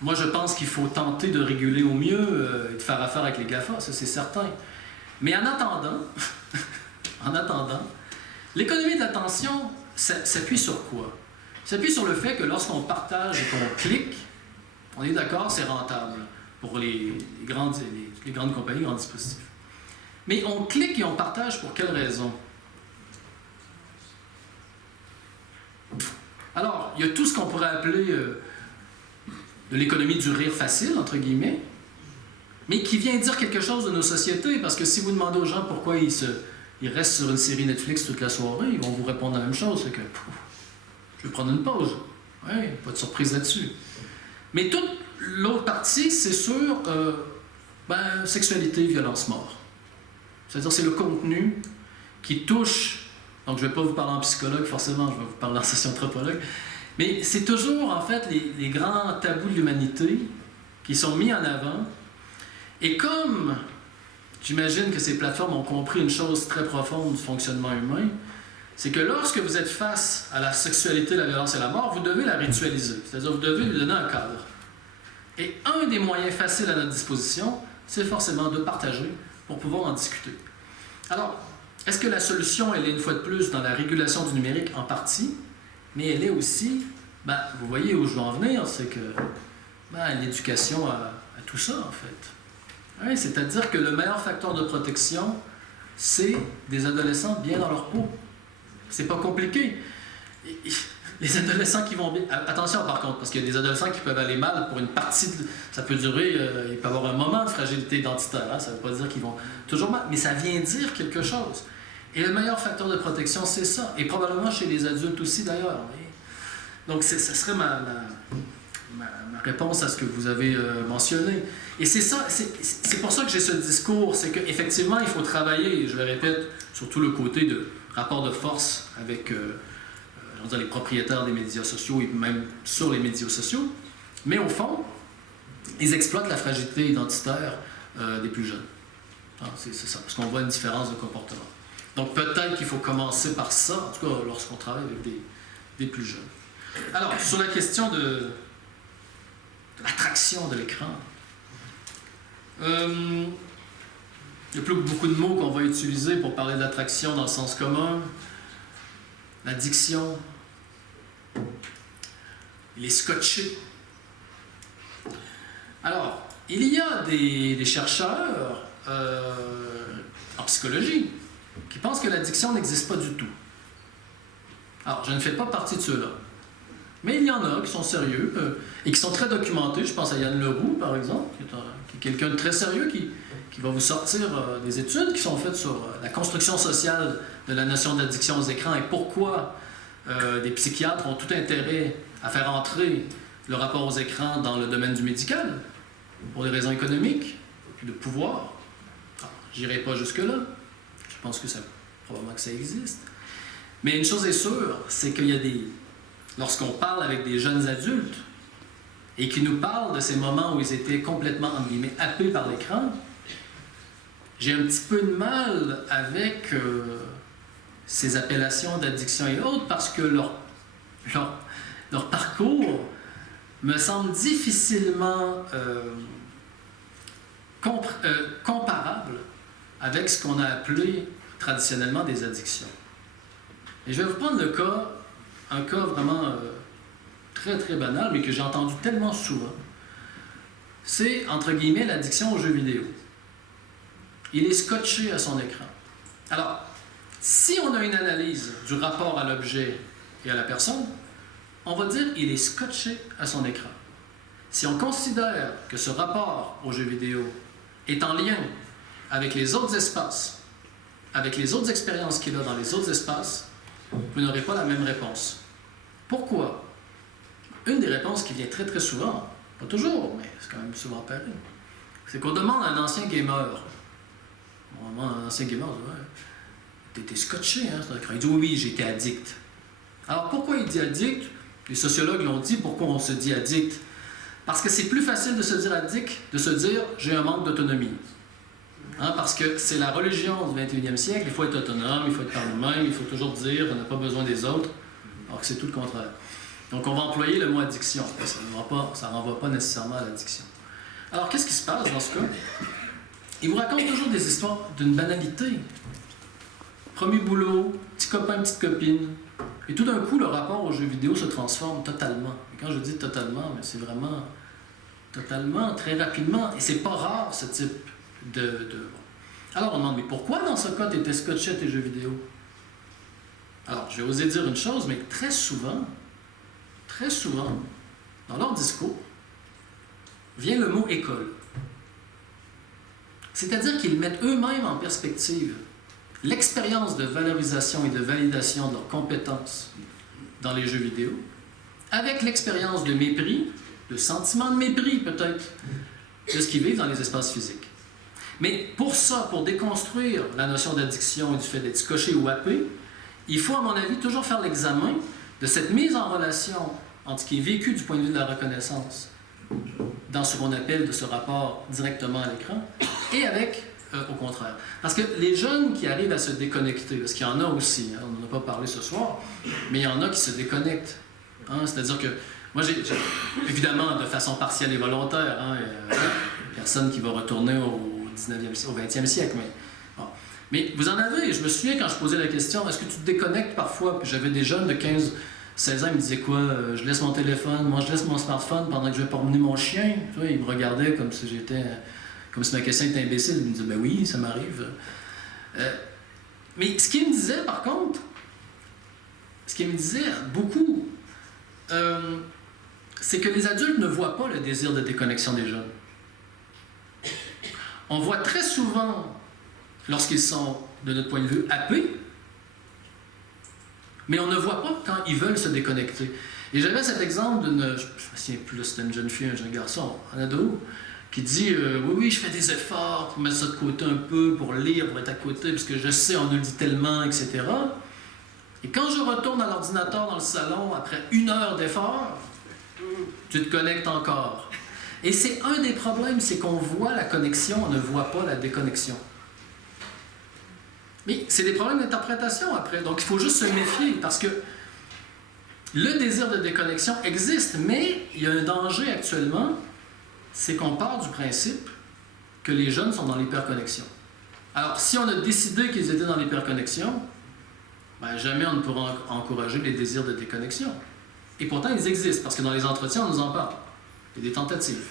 moi, je pense qu'il faut tenter de réguler au mieux et de faire affaire avec les GAFA, ça, c'est certain. Mais en attendant, l'économie de l'attention s'appuie sur quoi? S'appuie sur le fait que lorsqu'on partage et qu'on clique, on est d'accord, c'est rentable pour les grandes compagnies, les grands dispositifs. Mais on clique et on partage pour quelle raison? Alors, il y a tout ce qu'on pourrait appeler de l'économie du rire facile, entre guillemets, mais qui vient dire quelque chose de nos sociétés, parce que si vous demandez aux gens pourquoi ils restent sur une série Netflix toute la soirée, ils vont vous répondre la même chose, c'est que je vais prendre une pause. Oui, pas de surprise là-dessus. Mais toute l'autre partie, c'est sur sexualité, violence, mort. C'est-à-dire c'est le contenu qui touche. Donc je ne vais pas vous parler en psychologue, forcément, je vais vous parler en socio-anthropologue. Mais c'est toujours, en fait, les grands tabous de l'humanité qui sont mis en avant. Et comme j'imagine que ces plateformes ont compris une chose très profonde du fonctionnement humain, c'est que lorsque vous êtes face à la sexualité, la violence et la mort, vous devez la ritualiser, c'est-à-dire vous devez lui donner un cadre. Et un des moyens faciles à notre disposition, c'est forcément de partager pour pouvoir en discuter. Alors, est-ce que la solution, elle est une fois de plus dans la régulation du numérique? En partie, mais elle est aussi, vous voyez où je veux en venir, c'est que l'éducation à tout ça, en fait. Ouais, c'est-à-dire que le meilleur facteur de protection, c'est des adolescents bien dans leur peau. C'est pas compliqué. Les adolescents qui vont bien... Attention par contre, parce qu'il y a des adolescents qui peuvent aller mal pour une partie... Ça peut durer... il peut y avoir un moment de fragilité identitaire. Hein, ça ne veut pas dire qu'ils vont toujours mal, mais ça vient dire quelque chose. Et le meilleur facteur de protection, c'est ça. Et probablement chez les adultes aussi, d'ailleurs. Donc, ce serait ma réponse à ce que vous avez mentionné. Et c'est ça, c'est pour ça que j'ai ce discours, c'est qu'effectivement, il faut travailler, je le répète, sur tout le côté de rapport de force avec les propriétaires des médias sociaux et même sur les médias sociaux. Mais au fond, ils exploitent la fragilité identitaire des plus jeunes. C'est ça, parce qu'on voit une différence de comportement. Donc peut-être qu'il faut commencer par ça, en tout cas lorsqu'on travaille avec des plus jeunes. Alors, sur la question de l'attraction de l'écran, il n'y a plus beaucoup de mots qu'on va utiliser pour parler de l'attraction dans le sens commun. L'addiction, il est scotché. Alors, il y a des chercheurs en psychologie qui pensent que l'addiction n'existe pas du tout. Alors, je ne fais pas partie de ceux-là. Mais il y en a qui sont sérieux et qui sont très documentés. Je pense à Yann Leroux, par exemple, qui est quelqu'un de très sérieux qui va vous sortir des études qui sont faites sur la construction sociale de la notion d'addiction aux écrans et pourquoi des psychiatres ont tout intérêt à faire entrer le rapport aux écrans dans le domaine du médical, pour des raisons économiques, de pouvoir. Je n'irai pas jusque-là. Je pense que probablement que ça existe. Mais une chose est sûre, c'est qu'il y a lorsqu'on parle avec des jeunes adultes et qui nous parlent de ces moments où ils étaient complètement, entre guillemets, happés par l'écran, j'ai un petit peu de mal avec ces appellations d'addiction et autres parce que leur parcours me semble difficilement comparable avec ce qu'on a appelé traditionnellement des addictions. Et je vais vous prendre un cas vraiment très très banal, mais que j'ai entendu tellement souvent. C'est, entre guillemets, l'addiction aux jeux vidéo. Il est scotché à son écran. Alors, si on a une analyse du rapport à l'objet et à la personne, on va dire qu'il est scotché à son écran. Si on considère que ce rapport aux jeux vidéo est en lien avec les autres espaces, avec les autres expériences qu'il a dans les autres espaces, vous n'aurez pas la même réponse. Pourquoi? Une des réponses qui vient très très souvent, pas toujours, mais c'est quand même souvent pareil, c'est qu'on demande à un ancien gamer, un ancien gamer, t'es scotché, hein? Il dit oui, j'étais addict. Alors pourquoi il dit addict? Les sociologues l'ont dit, pourquoi on se dit addict? Parce que c'est plus facile de se dire addict, de se dire j'ai un manque d'autonomie. Hein, parce que c'est la religion du 21e siècle, il faut être autonome, il faut être par nous-mêmes, il faut toujours dire on n'a pas besoin des autres, alors que c'est tout le contraire. Donc on va employer le mot addiction, ça ne renvoie pas nécessairement à l'addiction. Alors qu'est-ce qui se passe dans ce cas? Il vous raconte toujours des histoires d'une banalité. Premier boulot, petit copain, petite copine, et tout d'un coup le rapport aux jeux vidéo se transforme totalement. Et quand je dis totalement, c'est vraiment totalement, très rapidement, et c'est pas rare ce type Alors on demande, mais pourquoi dans ce cas tu étais scotché à tes jeux vidéo? Alors je vais oser dire une chose, mais très souvent, dans leur discours, vient le mot école. C'est-à-dire qu'ils mettent eux-mêmes en perspective l'expérience de valorisation et de validation de leurs compétences dans les jeux vidéo avec l'expérience de mépris, de sentiment de mépris peut-être, de ce qu'ils vivent dans les espaces physiques. Mais pour ça, pour déconstruire la notion d'addiction et du fait d'être scotché ou happé, il faut, à mon avis, toujours faire l'examen de cette mise en relation entre ce qui est vécu du point de vue de la reconnaissance dans ce qu'on appelle de ce rapport directement à l'écran et avec au contraire. Parce que les jeunes qui arrivent à se déconnecter, parce qu'il y en a aussi, hein, on n'en a pas parlé ce soir, mais il y en a qui se déconnectent. Hein, c'est-à-dire que moi, évidemment, de façon partielle et volontaire, hein, personne qui va retourner au 20e siècle, mais bon. Mais vous en avez, je me souviens quand je posais la question, est-ce que tu te déconnectes parfois? Puis j'avais des jeunes de 15, 16 ans, ils me disaient quoi? Je laisse mon téléphone, moi je laisse mon smartphone pendant que je vais promener mon chien. Tu vois, ils me regardaient comme si ma question était imbécile. Ils me disaient, ben oui, ça m'arrive. Mais ce qu'ils me disaient, par contre, ce qu'ils me disaient beaucoup, c'est que les adultes ne voient pas le désir de déconnexion des jeunes. On voit très souvent, lorsqu'ils sont, de notre point de vue, happés, mais on ne voit pas quand ils veulent se déconnecter. Et j'avais cet exemple d'une, je ne me souviens plus, c'était une jeune fille, un jeune garçon, un ado, qui dit oui, je fais des efforts pour mettre ça de côté un peu, pour lire, pour être à côté, parce que je sais, on nous le dit tellement, etc. Et quand je retourne à l'ordinateur dans le salon, après 1 heure d'effort, tu te connectes encore. Et c'est un des problèmes, c'est qu'on voit la connexion, on ne voit pas la déconnexion. Mais c'est des problèmes d'interprétation après, donc il faut juste se méfier, parce que le désir de déconnexion existe, mais il y a un danger actuellement, c'est qu'on part du principe que les jeunes sont dans l'hyperconnexion. Alors, si on a décidé qu'ils étaient dans l'hyperconnexion, ben, jamais on ne pourra encourager les désirs de déconnexion. Et pourtant, ils existent, parce que dans les entretiens, on nous en parle. Il y a des tentatives.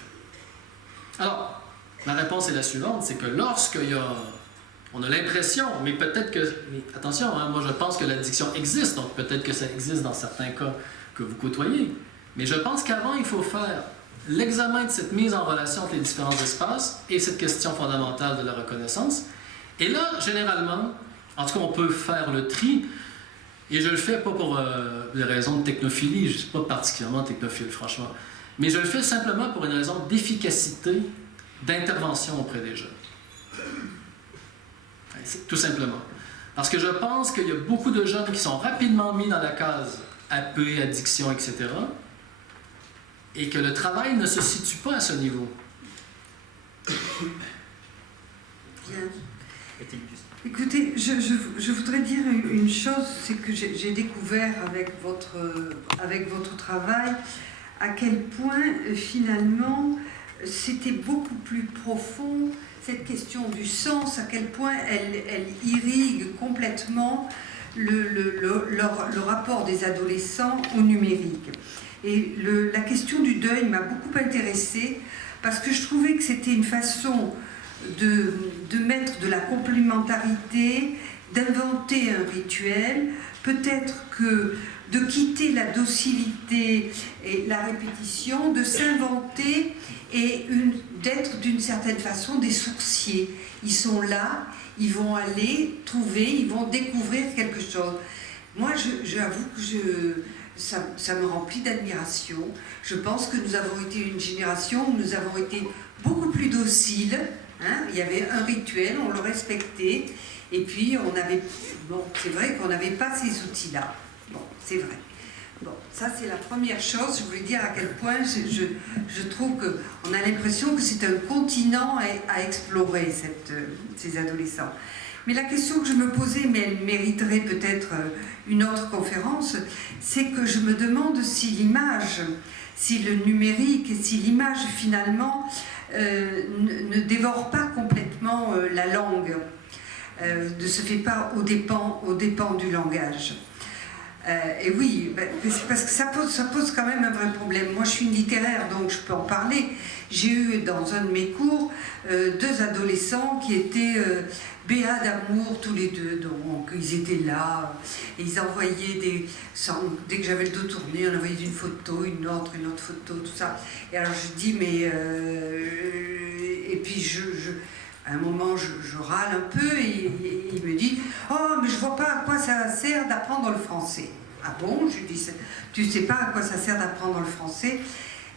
Alors, la réponse est la suivante, c'est que on a l'impression, mais peut-être que... Mais attention, hein, moi je pense que l'addiction existe, donc peut-être que ça existe dans certains cas que vous côtoyez. Mais je pense qu'avant, il faut faire l'examen de cette mise en relation entre les différents espaces et cette question fondamentale de la reconnaissance. Et là, généralement, en tout cas, on peut faire le tri, et je le fais pas pour des raisons de technophilie, je ne suis pas particulièrement technophile, franchement, mais je le fais simplement pour une raison d'efficacité d'intervention auprès des jeunes. Tout simplement. Parce que je pense qu'il y a beaucoup de jeunes qui sont rapidement mis dans la case AP, addiction, etc., et que le travail ne se situe pas à ce niveau. Bien. Écoutez, je voudrais dire une chose, c'est que j'ai découvert avec votre travail à quel point, finalement, c'était beaucoup plus profond, cette question du sens, à quel point elle irrigue complètement le rapport des adolescents au numérique. Et la question du deuil m'a beaucoup intéressée parce que je trouvais que c'était une façon de mettre de la complémentarité, d'inventer un rituel, peut-être que de quitter la docilité et la répétition, de s'inventer et d'être d'une certaine façon des sourciers. Ils sont là, ils vont aller trouver, ils vont découvrir quelque chose. Moi, j'avoue que ça me remplit d'admiration. Je pense que nous avons été une génération où nous avons été beaucoup plus dociles. Hein, il y avait un rituel, on le respectait, et puis c'est vrai qu'on n'avait pas ces outils-là. Bon, c'est vrai. Bon, ça c'est la première chose. Je voulais dire à quel point je trouve qu'on a l'impression que c'est un continent à explorer, ces adolescents. Mais la question que je me posais, mais elle mériterait peut-être une autre conférence, c'est que je me demande si l'image, si le numérique, si l'image finalement ne dévore pas complètement la langue, ne se fait pas aux dépens du langage. Et oui, parce que ça pose quand même un vrai problème. Moi, je suis une littéraire, donc je peux en parler. J'ai eu dans un de mes cours 2 adolescents qui étaient béats d'amour tous les deux. Donc, ils étaient là, et ils envoyaient dès que j'avais le dos tourné, on envoyait une photo, une autre photo, tout ça. Et alors, je dis, mais... et puis, à un moment, je râle un peu et il me dit « Oh, mais je ne vois pas à quoi ça sert d'apprendre le français. » Ah bon? Je lui dis « Tu ne sais pas à quoi ça sert d'apprendre le français? »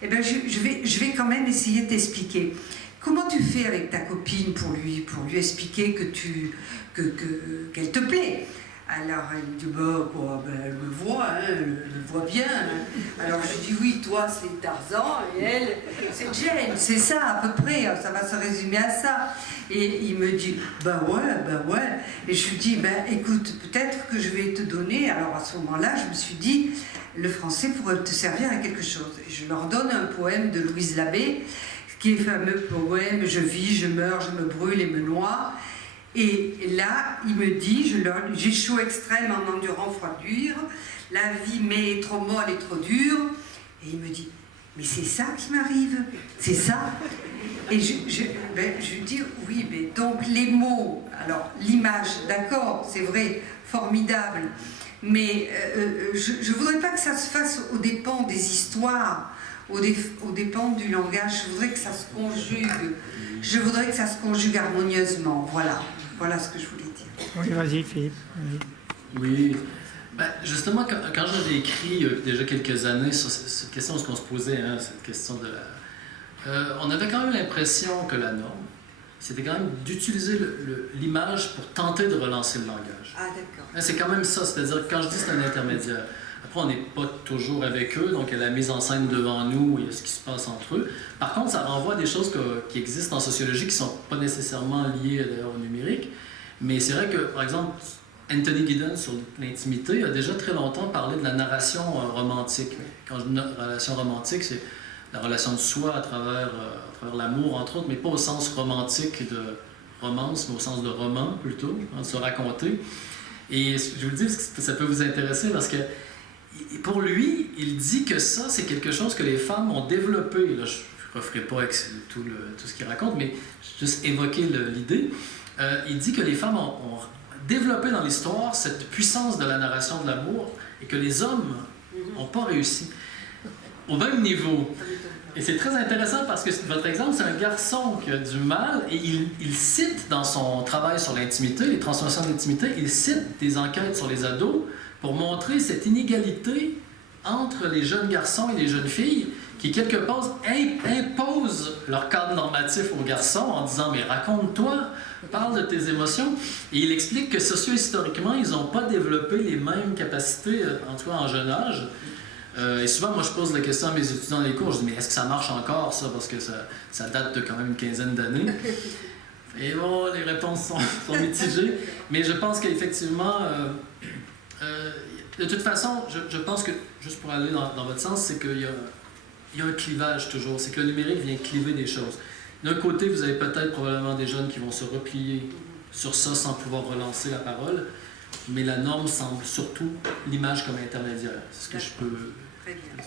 Eh bien, je vais quand même essayer de t'expliquer. Comment tu fais avec ta copine pour lui expliquer qu'elle te plaît? Alors elle dit, bah quoi, ben, elle me voit, hein, elle me voit bien. Hein. Alors je dis, oui, toi c'est Tarzan et elle c'est Jane, c'est ça à peu près, ça va se résumer à ça. Et il me dit, ben ouais. Et je lui dis, ben écoute, peut-être que je vais te donner. Alors à ce moment-là, je me suis dit, le français pourrait te servir à quelque chose. Et je leur donne un poème de Louise Labbé, qui est le fameux poème, je vis, je meurs, je me brûle et me noie. Et là, il me dit, j'ai chaud extrême en endurant froidure, la vie m'est trop molle et trop dure. Et il me dit, mais c'est ça qui m'arrive, c'est ça. Et je lui dis, oui, mais donc les mots, alors l'image, d'accord, c'est vrai, formidable, mais je ne voudrais pas que ça se fasse aux dépens des histoires, aux dépens du langage. Je voudrais que ça se conjugue, je voudrais que ça se conjugue harmonieusement, voilà ce que je voulais dire. Oui, vas-y, Philippe. Oui. Ben, justement, quand j'avais écrit il y a déjà quelques années sur cette question, ce qu'on se posait, hein, cette question de on avait quand même l'impression que la norme, c'était quand même d'utiliser l'image pour tenter de relancer le langage. Ah, d'accord. C'est quand même ça, c'est-à-dire quand je dis c'est un intermédiaire, après on n'est pas toujours avec eux, donc il y a la mise en scène devant nous, il y a ce qui se passe entre eux. Par contre, ça renvoie à des choses qui existent en sociologie qui ne sont pas nécessairement liées d'ailleurs au numérique, mais c'est vrai que, par exemple, Anthony Giddens sur l'intimité a déjà très longtemps parlé de la narration romantique. Quand je dis relation romantique, c'est la relation de soi à travers l'amour, entre autres, mais pas au sens romantique de romance, mais au sens de roman plutôt, de se raconter. Et je vous le dis parce que ça peut vous intéresser parce que pour lui, il dit que ça, c'est quelque chose que les femmes ont développé. Là, je ne referai pas avec tout ce qu'il raconte, mais juste évoquer l'idée. Il dit que les femmes ont développé dans l'histoire cette puissance de la narration de l'amour et que les hommes n'ont pas réussi au même niveau. Et c'est très intéressant parce que votre exemple, c'est un garçon qui a du mal et il cite dans son travail sur l'intimité, les transformations de l'intimité, il cite des enquêtes sur les ados pour montrer cette inégalité entre les jeunes garçons et les jeunes filles qui, quelque part, imposent leur cadre normatif aux garçons en disant « mais raconte-toi, parle de tes émotions ». Et il explique que socio-historiquement, ils n'ont pas développé les mêmes capacités, en tout cas en jeune âge. Et souvent, moi, je pose la question à mes étudiants dans les cours, je dis « mais est-ce que ça marche encore, ça? » Parce que ça date de quand même une quinzaine d'années. Et bon, les réponses sont mitigées. Mais je pense qu'effectivement, de toute façon, je pense que, juste pour aller dans votre sens, c'est qu'il y a un clivage toujours. C'est que le numérique vient cliver des choses. D'un côté, vous avez peut-être probablement des jeunes qui vont se replier sur ça sans pouvoir relancer la parole, mais la norme semble surtout l'image comme intermédiaire. C'est ce que je peux... Très bien.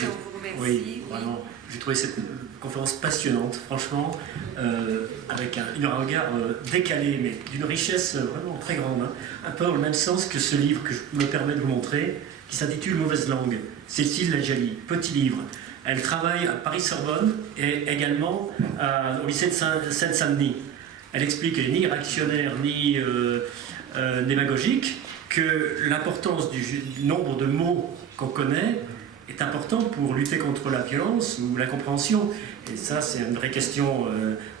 Je vous remercie. Oui, vraiment. J'ai trouvé cette conférence passionnante, franchement, avec un regard décalé, mais d'une richesse vraiment très grande. Hein. Un peu dans le même sens que ce livre que je me permets de vous montrer, qui s'intitule « Mauvaise langue ». Cécile Lajali, petit livre. Elle travaille à Paris-Sorbonne et également au lycée de Seine-Saint-Denis. Elle explique qu'elle n'est ni réactionnaire ni démagogique, que l'importance du nombre de mots qu'on connaît est important pour lutter contre la violence ou l'incompréhension. Et ça, c'est une vraie question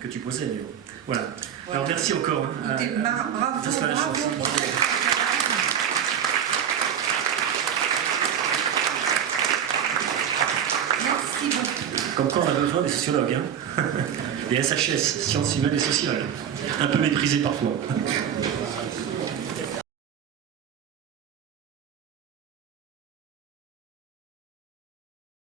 que tu posais d'ailleurs. Voilà. Alors merci encore. Écoutez, bravo. Merci beaucoup. Comme quoi on a besoin des sociologues, hein. Des SHS, sciences humaines et sociales. Un peu méprisés parfois.